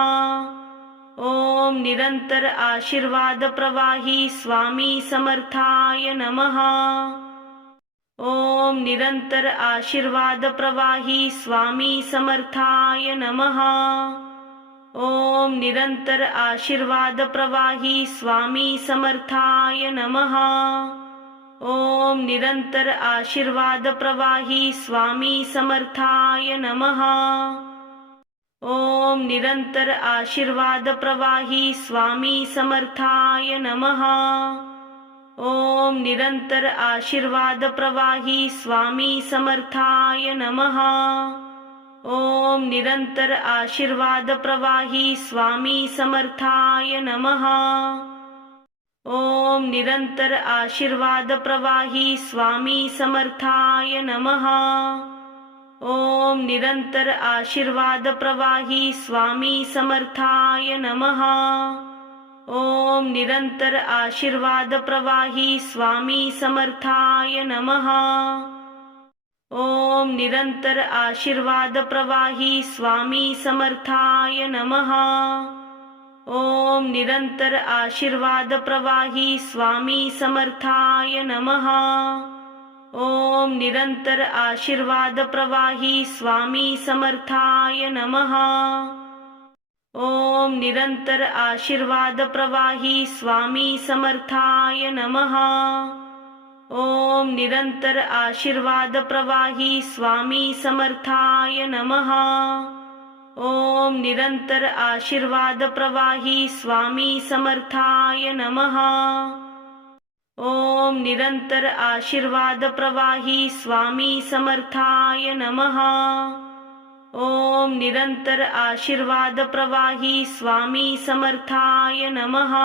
ओम निरंतर आशीर्वाद प्रवाही स्वामी समर्थाय नमः। ओम निरंतर आशीर्वाद प्रवाही स्वामी समर्थाय नमः। ओम निरंतर आशीर्वाद प्रवाही स्वामी समर्थाय नमः। ओम निरंतर आशीर्वाद प्रवाही स्वामी समर्थाय नमः। ओम निरंतर आशीर्वाद प्रवाही स्वामी समर्थाय नमः। ओम निरंतर आशीर्वाद प्रवाही स्वामी समर्थाय नमः। ओम निरंतर आशीर्वाद प्रवाही स्वामी समर्थाय नमः। ओम निरंतर आशीर्वाद प्रवाही स्वामी समर्थाय नमः। ओम निरंतर आशीर्वाद प्रवाही स्वामी समर्थाय नमः। ओम निरंतर आशीर्वाद प्रवाही स्वामी समर्थाय नमः। ओम निरंतर आशीर्वाद प्रवाही स्वामी समर्थाय नमः। ओम निरंतर आशीर्वाद प्रवाही स्वामी समर्थाय नमः। ओम निरंतर आशीर्वाद प्रवाही स्वामी समर्थाय नमः। ओम निरंतर आशीर्वाद प्रवाही स्वामी समर्थाय नमः। ओम निरंतर आशीर्वाद प्रवाही स्वामी समर्थाय नमः। ओम निरंतर आशीर्वाद प्रवाही स्वामी समर्थाय नमः। ओम निरंतर आशीर्वाद प्रवाही स्वामी समर्थाय नमः। ओम निरंतर आशीर्वाद प्रवाही स्वामी समर्थाय नमः।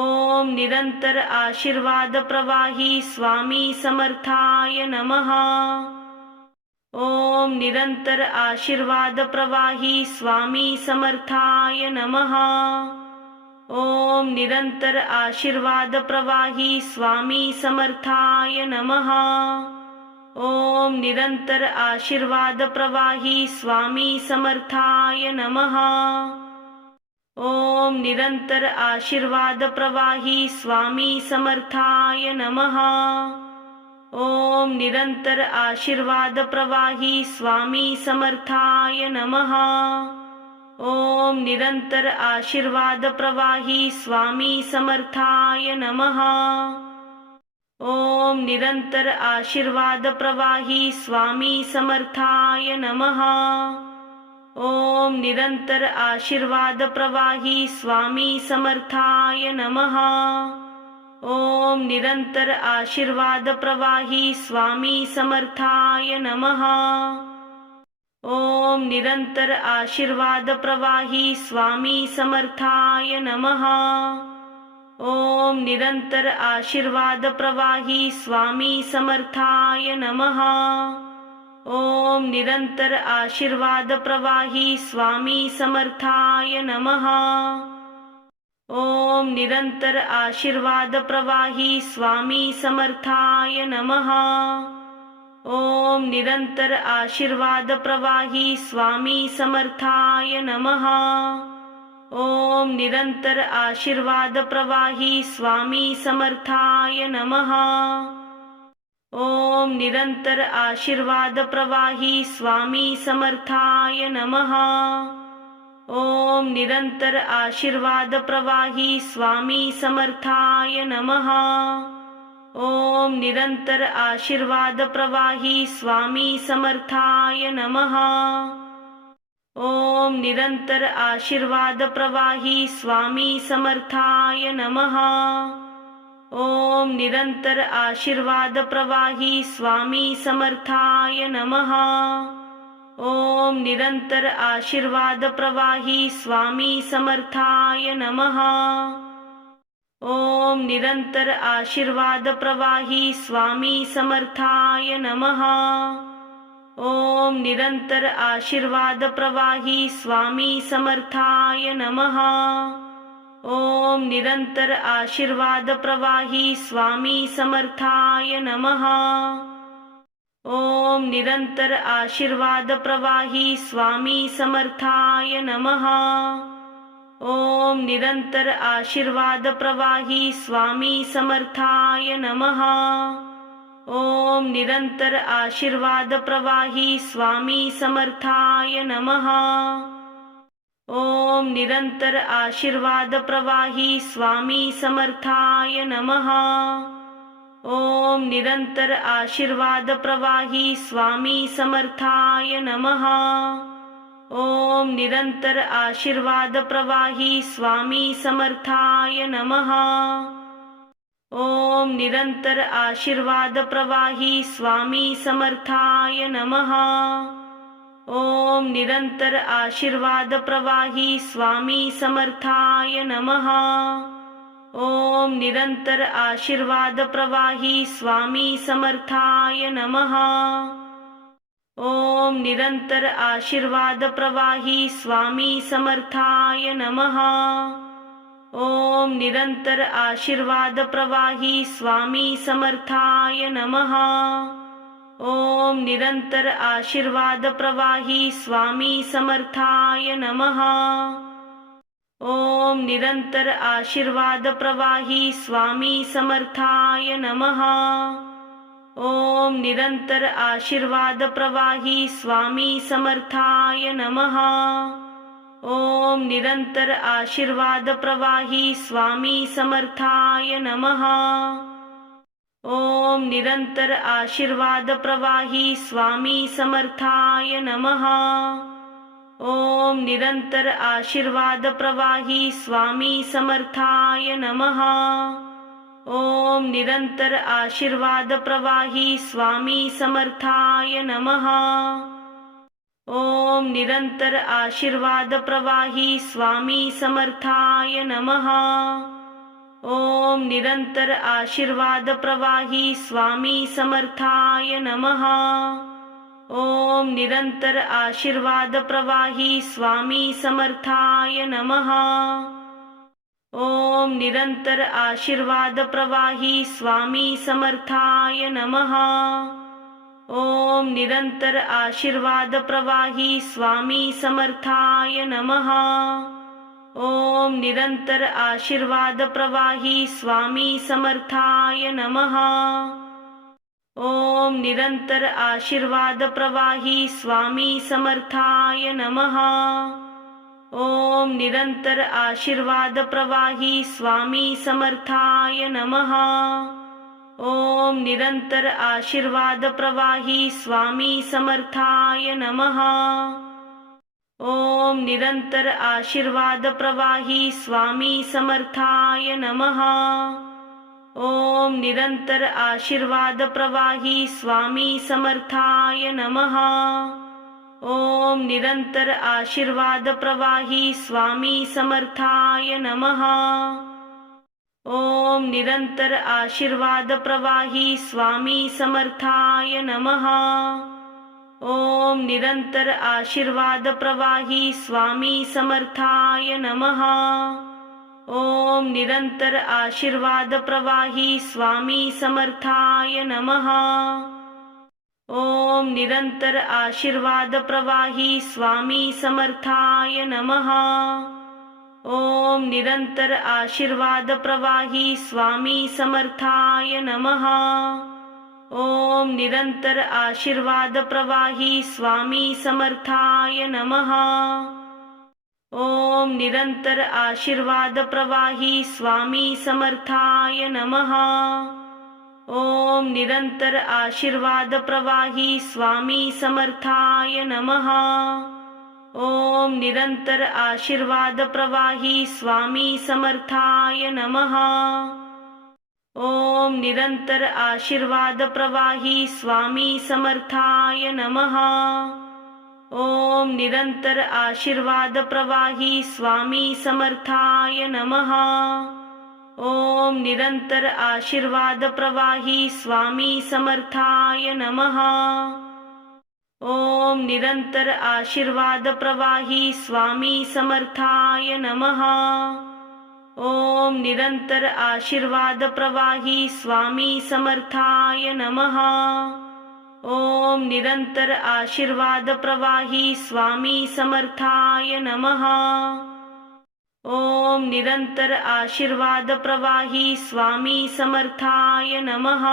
ओम निरंतर आशीर्वाद प्रवाही स्वामी समर्थाय नमः। ओम निरंतर आशीर्वाद प्रवाही स्वामी समर्थाय नमः। ओम निरंतर आशीर्वाद प्रवाही स्वामी समर्थाय नमः। ओम निरंतर आशीर्वाद प्रवाही स्वामी समर्थाय नमः। ओम निरंतर आशीर्वाद प्रवाही स्वामी समर्थाय नमः। ओम निरंतर आशीर्वाद प्रवाही स्वामी समर्थाय नमः। ओम निरंतर आशीर्वाद प्रवाही स्वामी समर्थाय नमः। ओम निरंतर आशीर्वाद प्रवाही स्वामी समर्थाय नमः। ओम निरंतर आशीर्वाद प्रवाही स्वामी समर्थाय नमः। ओम निरंतर आशीर्वाद प्रवाही स्वामी समर्थाय नमः। ओम निरंतर आशीर्वाद प्रवाही स्वामी समर्थाय नमः। ओम निरंतर आशीर्वाद प्रवाही स्वामी समर्थाय नमः। ओम निरंतर आशीर्वाद प्रवाही स्वामी समर्थाय नमः। ओम निरंतर आशीर्वाद प्रवाही स्वामी समर्थाय नमः। ओम निरंतर आशीर्वाद प्रवाही स्वामी समर्थाय नमः। ओम निरंतर आशीर्वाद प्रवाही स्वामी समर्थाय नमः। ओम निरंतर आशीर्वाद प्रवाही स्वामी समर्थाय नमः। ओम निरंतर आशीर्वाद प्रवाही स्वामी समर्थाय नमः। ओम निरंतर आशीर्वाद प्रवाही स्वामी समर्थाय नमः। ओम निरंतर आशीर्वाद प्रवाही स्वामी समर्थाय नमः। ओम निरंतर आशीर्वाद प्रवाही स्वामी समर्थाय नमः। ओम निरंतर आशीर्वाद प्रवाही स्वामी समर्थाय नमः। ओम निरंतर आशीर्वाद प्रवाही स्वामी समर्थाय नमः। ओम निरंतर आशीर्वाद प्रवाही स्वामी समर्थाय नमः। ओम निरंतर आशीर्वाद प्रवाही स्वामी समर्थाय नमः। ओम निरंतर आशीर्वाद प्रवाही स्वामी समर्थाय नमः। ओम निरंतर आशीर्वाद प्रवाही स्वामी समर्थाय नमः। ओम निरंतर आशीर्वाद प्रवाही स्वामी समर्थाय नमः। ओम निरंतर आशीर्वाद प्रवाही स्वामी समर्थाय नमः। ओम निरंतर आशीर्वाद प्रवाही स्वामी समर्थाय नमः। ओम निरंतर आशीर्वाद प्रवाही स्वामी समर्थाय नमः। ओम निरंतर आशीर्वाद प्रवाही स्वामी समर्थाय नमः। ओम निरंतर आशीर्वाद प्रवाही स्वामी समर्थाय नमः। ओम निरंतर आशीर्वाद प्रवाही स्वामी समर्थाय नमः। ओम निरंतर आशीर्वाद प्रवाही स्वामी समर्थाय नमः। ओम निरंतर आशीर्वाद प्रवाही स्वामी समर्थाय नमः। ओम निरंतर आशीर्वाद प्रवाही स्वामी समर्थाय नमः। ओम निरंतर आशीर्वाद प्रवाही स्वामी समर्थाय नमः। ओम निरंतर आशीर्वाद प्रवाही स्वामी समर्थाय नमः। ओम निरंतर आशीर्वाद प्रवाही स्वामी समर्थाय नमः। ओम निरंतर आशीर्वाद प्रवाही स्वामी समर्थाय नमः। ओम निरंतर आशीर्वाद प्रवाही स्वामी समर्थाय नमः। ओम निरंतर आशीर्वाद प्रवाही स्वामी समर्थाय नमः। ओम निरंतर आशीर्वाद प्रवाही स्वामी समर्थाय नमः। ओम निरंतर आशीर्वाद प्रवाही स्वामी समर्थाय नमः। ओम निरंतर आशीर्वाद प्रवाही स्वामी समर्थाय नमः। ओम निरंतर आशीर्वाद प्रवाही स्वामी समर्थाय नमः। ओम निरंतर आशीर्वाद प्रवाही स्वामी समर्थाय नमः। ओम निरंतर आशीर्वाद प्रवाही स्वामी समर्थाय नमः। ओम निरंतर आशीर्वाद प्रवाही स्वामी समर्थाय नमः। ओम निरंतर आशीर्वाद प्रवाही स्वामी समर्थाय नमः। ओम निरंतर आशीर्वाद प्रवाही स्वामी समर्थाय नमः। ओम निरंतर आशीर्वाद प्रवाही स्वामी समर्थाय नमः। ओम निरंतर आशीर्वाद प्रवाही स्वामी समर्थाय नमः। ओम निरंतर आशीर्वाद प्रवाही स्वामी समर्थाय नमः। ओम निरंतर आशीर्वाद प्रवाही स्वामी समर्थाय नमः। ओम निरंतर आशीर्वाद प्रवाही स्वामी समर्थाय नमः। ओम निरंतर आशीर्वाद प्रवाही स्वामी समर्थाय नमः। ओम निरंतर आशीर्वाद प्रवाही स्वामी समर्थाय नमः। ओम निरंतर आशीर्वाद प्रवाही स्वामी समर्थाय नमः। ओम निरंतर आशीर्वाद प्रवाही स्वामी समर्थाय नमः। ओम निरंतर आशीर्वाद प्रवाही स्वामी समर्थाय नमः। ओम निरंतर आशीर्वाद प्रवाही स्वामी समर्थाय नमः। ओम निरंतर आशीर्वाद प्रवाही स्वामी समर्थाय नमः। ओम निरंतर आशीर्वाद प्रवाही स्वामी समर्थाय नमः। ओम निरंतर आशीर्वाद प्रवाही स्वामी समर्थाय नमः। ओम निरंतर आशीर्वाद प्रवाही स्वामी समर्थाय नमः। ओम निरंतर आशीर्वाद प्रवाही स्वामी समर्थाय नमः। ओम निरंतर आशीर्वाद प्रवाही स्वामी समर्थाय नमः। ओम निरंतर आशीर्वाद प्रवाही स्वामी समर्थाय नमः। ओम निरंतर आशीर्वाद प्रवाही स्वामी समर्थाय नमः।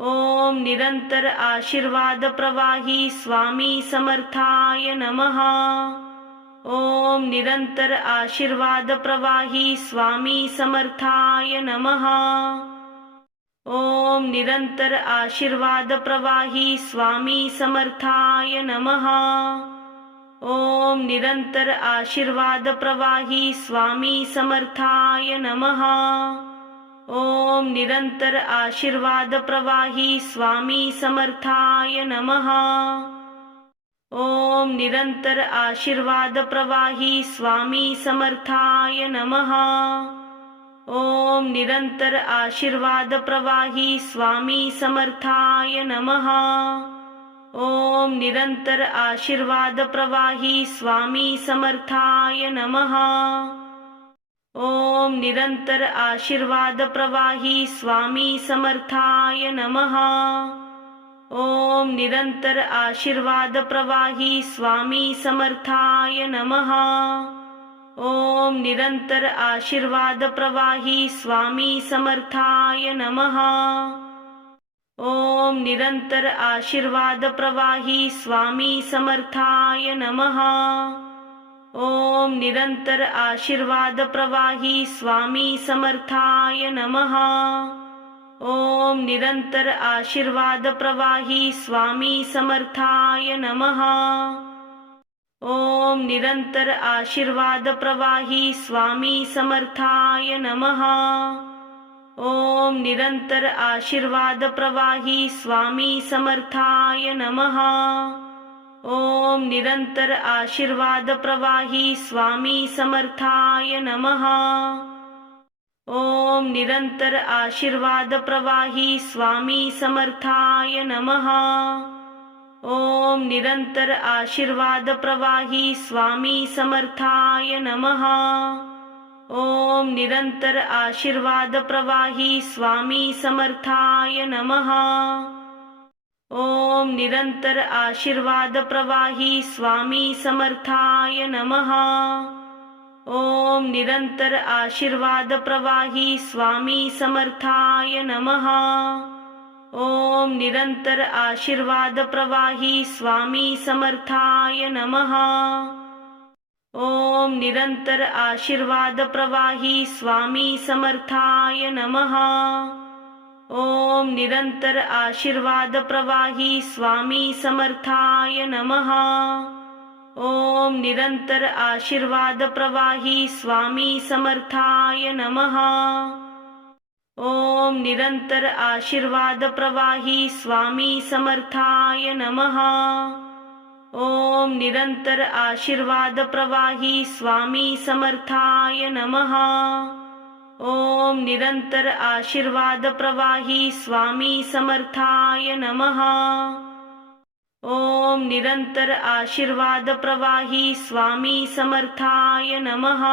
ओम निरंतर आशीर्वाद प्रवाही स्वामी समर्थाय नमः। ओम निरंतर आशीर्वाद प्रवाही स्वामी समर्थाय नमः। ओम निरंतर आशीर्वाद प्रवाही स्वामी समर्थाय नमः। ओम निरंतर आशीर्वाद प्रवाही स्वामी समर्थाय नमः। ओम निरंतर आशीर्वाद प्रवाही स्वामी समर्थाय नमः। ओम निरंतर आशीर्वाद प्रवाही स्वामी समर्थाय नमः। ओम निरंतर आशीर्वाद प्रवाही स्वामी समर्थाय नमः। ओम निरंतर आशीर्वाद प्रवाही स्वामी समर्थाय नमः। ओम निरंतर आशीर्वाद प्रवाही स्वामी समर्थाय नमः। ओम निरंतर आशीर्वाद प्रवाही स्वामी समर्थाय नमः। ओम निरंतर आशीर्वाद प्रवाही स्वामी समर्थाय नमः। ओम निरंतर आशीर्वाद प्रवाही स्वामी समर्थाय नमः। ओम निरंतर आशीर्वाद प्रवाही स्वामी समर्थाय नमः। ओम निरंतर आशीर्वाद प्रवाही स्वामी समर्थाय नमः। ओम निरंतर आशीर्वाद प्रवाही स्वामी समर्थाय नमः। ओम निरंतर आशीर्वाद प्रवाही स्वामी समर्थाय नमः। ओम निरंतर आशीर्वाद प्रवाही स्वामी समर्थाय नमः। ओम निरंतर आशीर्वाद प्रवाही स्वामी समर्थाय नमः। ओम निरंतर आशीर्वाद प्रवाही स्वामी समर्थाय नमः। ओम निरंतर आशीर्वाद प्रवाही स्वामी समर्थाय नमः। ओम निरंतर आशीर्वाद प्रवाही स्वामी समर्थाय नमः। ओम निरंतर आशीर्वाद प्रवाही स्वामी समर्थाय नमः। ओम निरंतर आशीर्वाद प्रवाही स्वामी समर्थाय नमः। ओम निरंतर आशीर्वाद प्रवाही स्वामी समर्थाय नमः। ओम निरंतर आशीर्वाद प्रवाही स्वामी समर्थाय नमः। ओम निरंतर आशीर्वाद प्रवाही स्वामी समर्थाय नमः। ओम निरंतर आशीर्वाद प्रवाही स्वामी समर्थाय नमः। ओम निरंतर आशीर्वाद प्रवाही स्वामी समर्थाय नमः। ओम निरंतर आशीर्वाद प्रवाही स्वामी समर्थाय नमः। ओम निरंतर आशीर्वाद प्रवाही स्वामी समर्थाय नमः।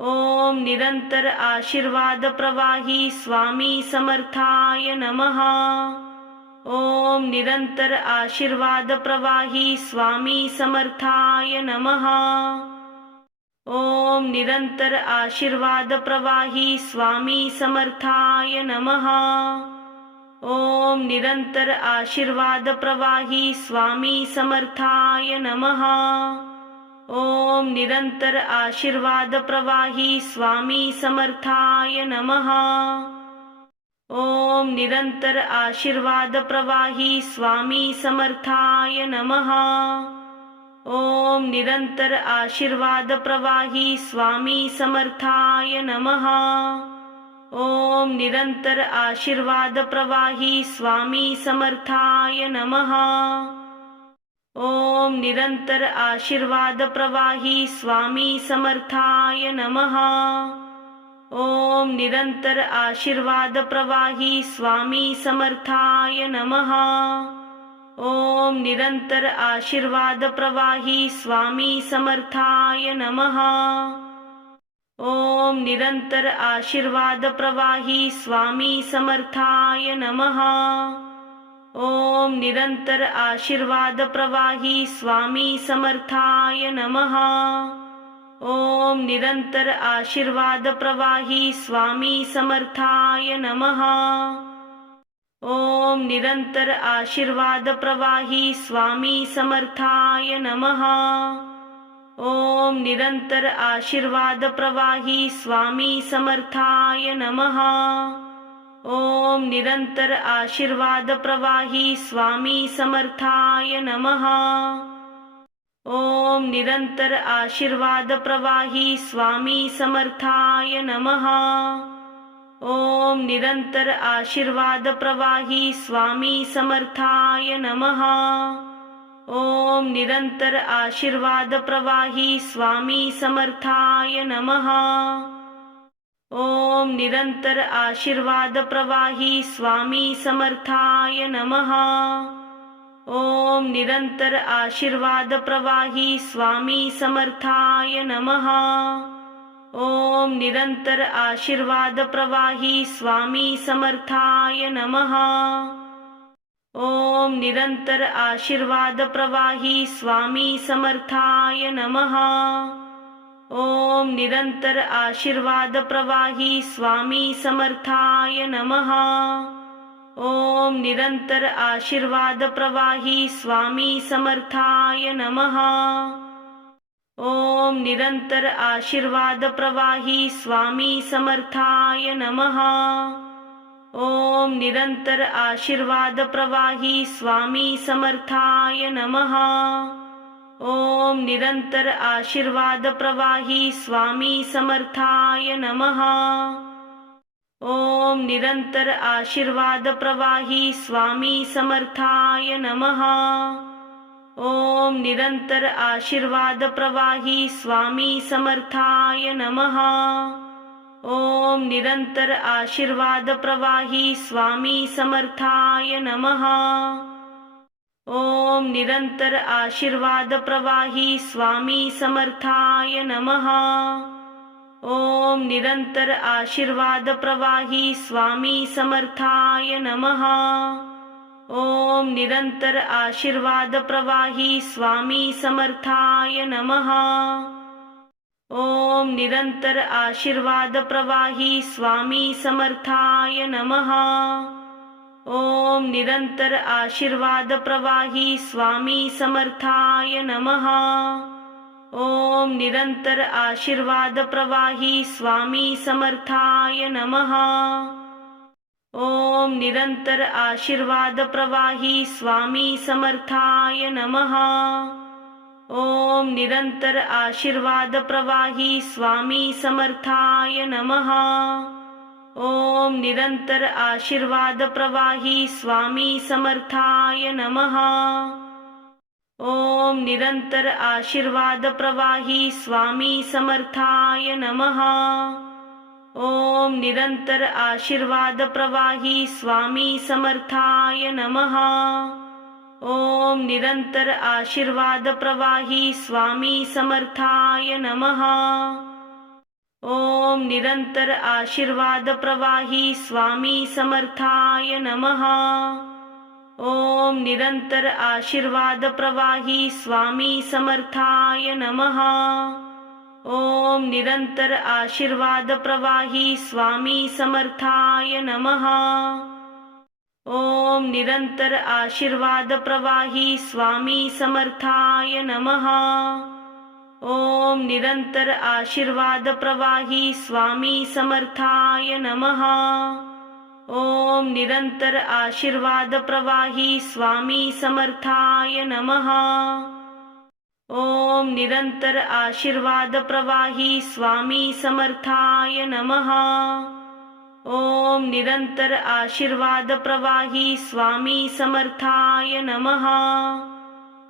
ओम निरंतर आशीर्वाद प्रवाही स्वामी समर्थाय नमः। ओम निरंतर आशीर्वाद प्रवाही स्वामी समर्थाय नमः। ओम निरंतर आशीर्वाद प्रवाही स्वामी समर्थाय नमः। ओम निरंतर आशीर्वाद प्रवाही स्वामी समर्थाय नमः। ओम निरंतर आशीर्वाद प्रवाही स्वामी समर्थाय नमः। ओम निरंतर आशीर्वाद प्रवाही स्वामी समर्थाय नमः। ओम निरंतर आशीर्वाद प्रवाही स्वामी समर्थाय नमः। ओम निरंतर आशीर्वाद प्रवाही स्वामी समर्थाय नमः। ओम निरंतर आशीर्वाद प्रवाही स्वामी समर्थाय नमः। ओम निरंतर आशीर्वाद प्रवाही स्वामी समर्थाय नमः। ओम निरंतर आशीर्वाद प्रवाही स्वामी समर्थाय नमः। ओम निरंतर आशीर्वाद प्रवाही स्वामी समर्थाय नमः। ओम निरंतर आशीर्वाद प्रवाही स्वामी समर्थाय नमः। ओम निरंतर आशीर्वाद प्रवाही स्वामी समर्थाय नमः। ओम निरंतर आशीर्वाद प्रवाही स्वामी समर्थाय नमः। ओम निरंतर आशीर्वाद प्रवाही स्वामी समर्थाय नमः। ओम निरंतर आशीर्वाद प्रवाही स्वामी समर्थाय नमः। ओम निरंतर आशीर्वाद प्रवाही स्वामी समर्थाय नमः। ओम निरंतर आशीर्वाद प्रवाही स्वामी समर्थाय नमः। ओम निरंतर आशीर्वाद प्रवाही स्वामी समर्थाय नमः। ओम निरंतर आशीर्वाद प्रवाही स्वामी समर्थाय नमः। ओम निरंतर आशीर्वाद प्रवाही स्वामी समर्थाय नमः। ओम निरंतर आशीर्वाद प्रवाही स्वामी समर्थाय नमः। ओम निरंतर आशीर्वाद प्रवाही स्वामी समर्थाय नमः। ओम निरंतर आशीर्वाद प्रवाही स्वामी समर्थाय नमः। ओम निरंतर आशीर्वाद प्रवाही स्वामी समर्थाय नमः। ओम निरंतर आशीर्वाद प्रवाही स्वामी समर्थाय नमः। ओम निरंतर आशीर्वाद प्रवाही स्वामी समर्थाय नमः। ओम निरंतर आशीर्वाद प्रवाही स्वामी समर्थाय नमः। ओम निरंतर आशीर्वाद प्रवाही स्वामी समर्थाय नमः। ओम निरंतर आशीर्वाद प्रवाही स्वामी समर्थाय नमः। ओम निरंतर आशीर्वाद प्रवाही स्वामी समर्थाय नमः। ओम निरंतर आशीर्वाद प्रवाही स्वामी समर्थाय नमः। ओम निरंतर आशीर्वाद प्रवाही स्वामी समर्थाय नमः। ओम निरंतर आशीर्वाद प्रवाही स्वामी समर्थाय नमः। ओम निरंतर आशीर्वाद प्रवाही स्वामी समर्थाय नमः। ओम निरंतर आशीर्वाद प्रवाही स्वामी समर्थाय नमः। ओम निरंतर आशीर्वाद प्रवाही स्वामी समर्थाय नमः। ओम निरंतर आशीर्वाद प्रवाही स्वामी समर्थाय नमः। ओम निरंतर आशीर्वाद प्रवाही स्वामी समर्थाय नमः। ओम निरंतर आशीर्वाद प्रवाही स्वामी समर्थाय नमः। ओम निरंतर आशीर्वाद प्रवाही स्वामी समर्थाय नमः। ओम निरंतर आशीर्वाद प्रवाही स्वामी समर्थाय नमः। ओम निरंतर आशीर्वाद प्रवाही स्वामी समर्थाय नमः। ओम निरंतर आशीर्वाद प्रवाही स्वामी समर्थाय नमः। ओम निरंतर आशीर्वाद प्रवाही स्वामी समर्थाय नमः। ओम निरंतर आशीर्वाद प्रवाही स्वामी समर्थाय नमः। ओम निरंतर आशीर्वाद प्रवाही स्वामी समर्थाय नमः। ओम निरंतर आशीर्वाद प्रवाही स्वामी समर्थाय नमः। ओम निरंतर आशीर्वाद प्रवाही स्वामी समर्थाय नमः। ओम निरंतर आशीर्वाद प्रवाही स्वामी समर्थाय नमः। ओम निरंतर आशीर्वाद प्रवाही स्वामी समर्थाय नमः।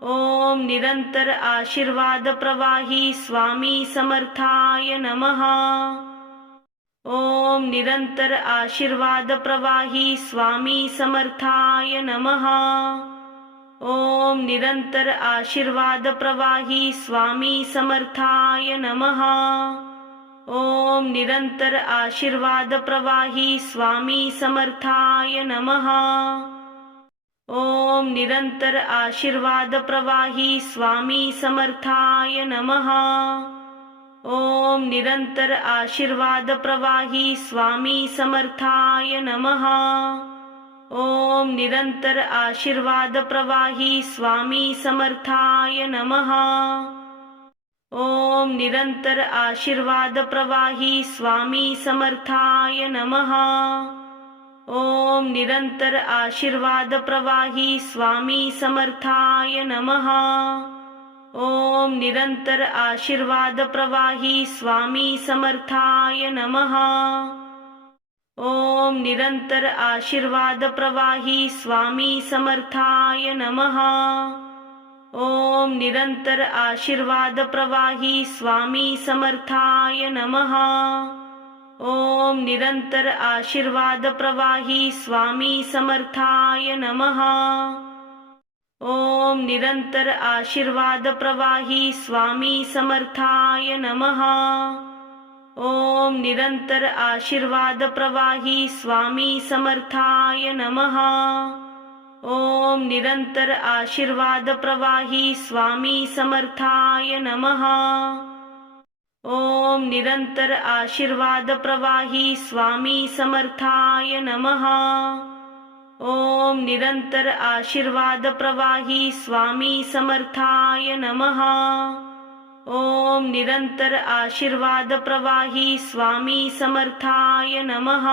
ओम निरंतर आशीर्वाद प्रवाही स्वामी समर्थाय नमः। ओम निरंतर आशीर्वाद प्रवाही स्वामी समर्थाय नमः। ओम निरंतर आशीर्वाद प्रवाही स्वामी समर्थाय नमः। ओम निरंतर आशीर्वाद प्रवाही स्वामी समर्थाय नमः। ओम निरंतर आशीर्वाद प्रवाही स्वामी समर्थाय नमः। ओम निरंतर आशीर्वाद प्रवाही स्वामी समर्थाय नमः। ओम निरंतर आशीर्वाद प्रवाही स्वामी समर्थाय नमः। ओम निरंतर आशीर्वाद प्रवाही स्वामी समर्थाय नमः। ओम निरंतर आशीर्वाद प्रवाही स्वामी समर्थाय नमः। ओम निरंतर आशीर्वाद प्रवाही स्वामी समर्थाय नमः। ओम निरंतर आशीर्वाद प्रवाही स्वामी समर्थाय नमः। ओम निरंतर आशीर्वाद प्रवाही स्वामी समर्थाय नमः। ओम निरंतर आशीर्वाद प्रवाही स्वामी समर्थाय नमः। ओम निरंतर आशीर्वाद प्रवाही स्वामी समर्थाय नमः। ओम निरंतर आशीर्वाद प्रवाही स्वामी समर्थाय नमः। ओम निरंतर आशीर्वाद प्रवाही स्वामी समर्थाय नमः। ओम निरंतर आशीर्वाद प्रवाही स्वामी समर्थाय नमः। ओम निरंतर आशीर्वाद प्रवाही स्वामी समर्थाय नमः। ओम निरंतर आशीर्वाद प्रवाही स्वामी समर्थाय नमः।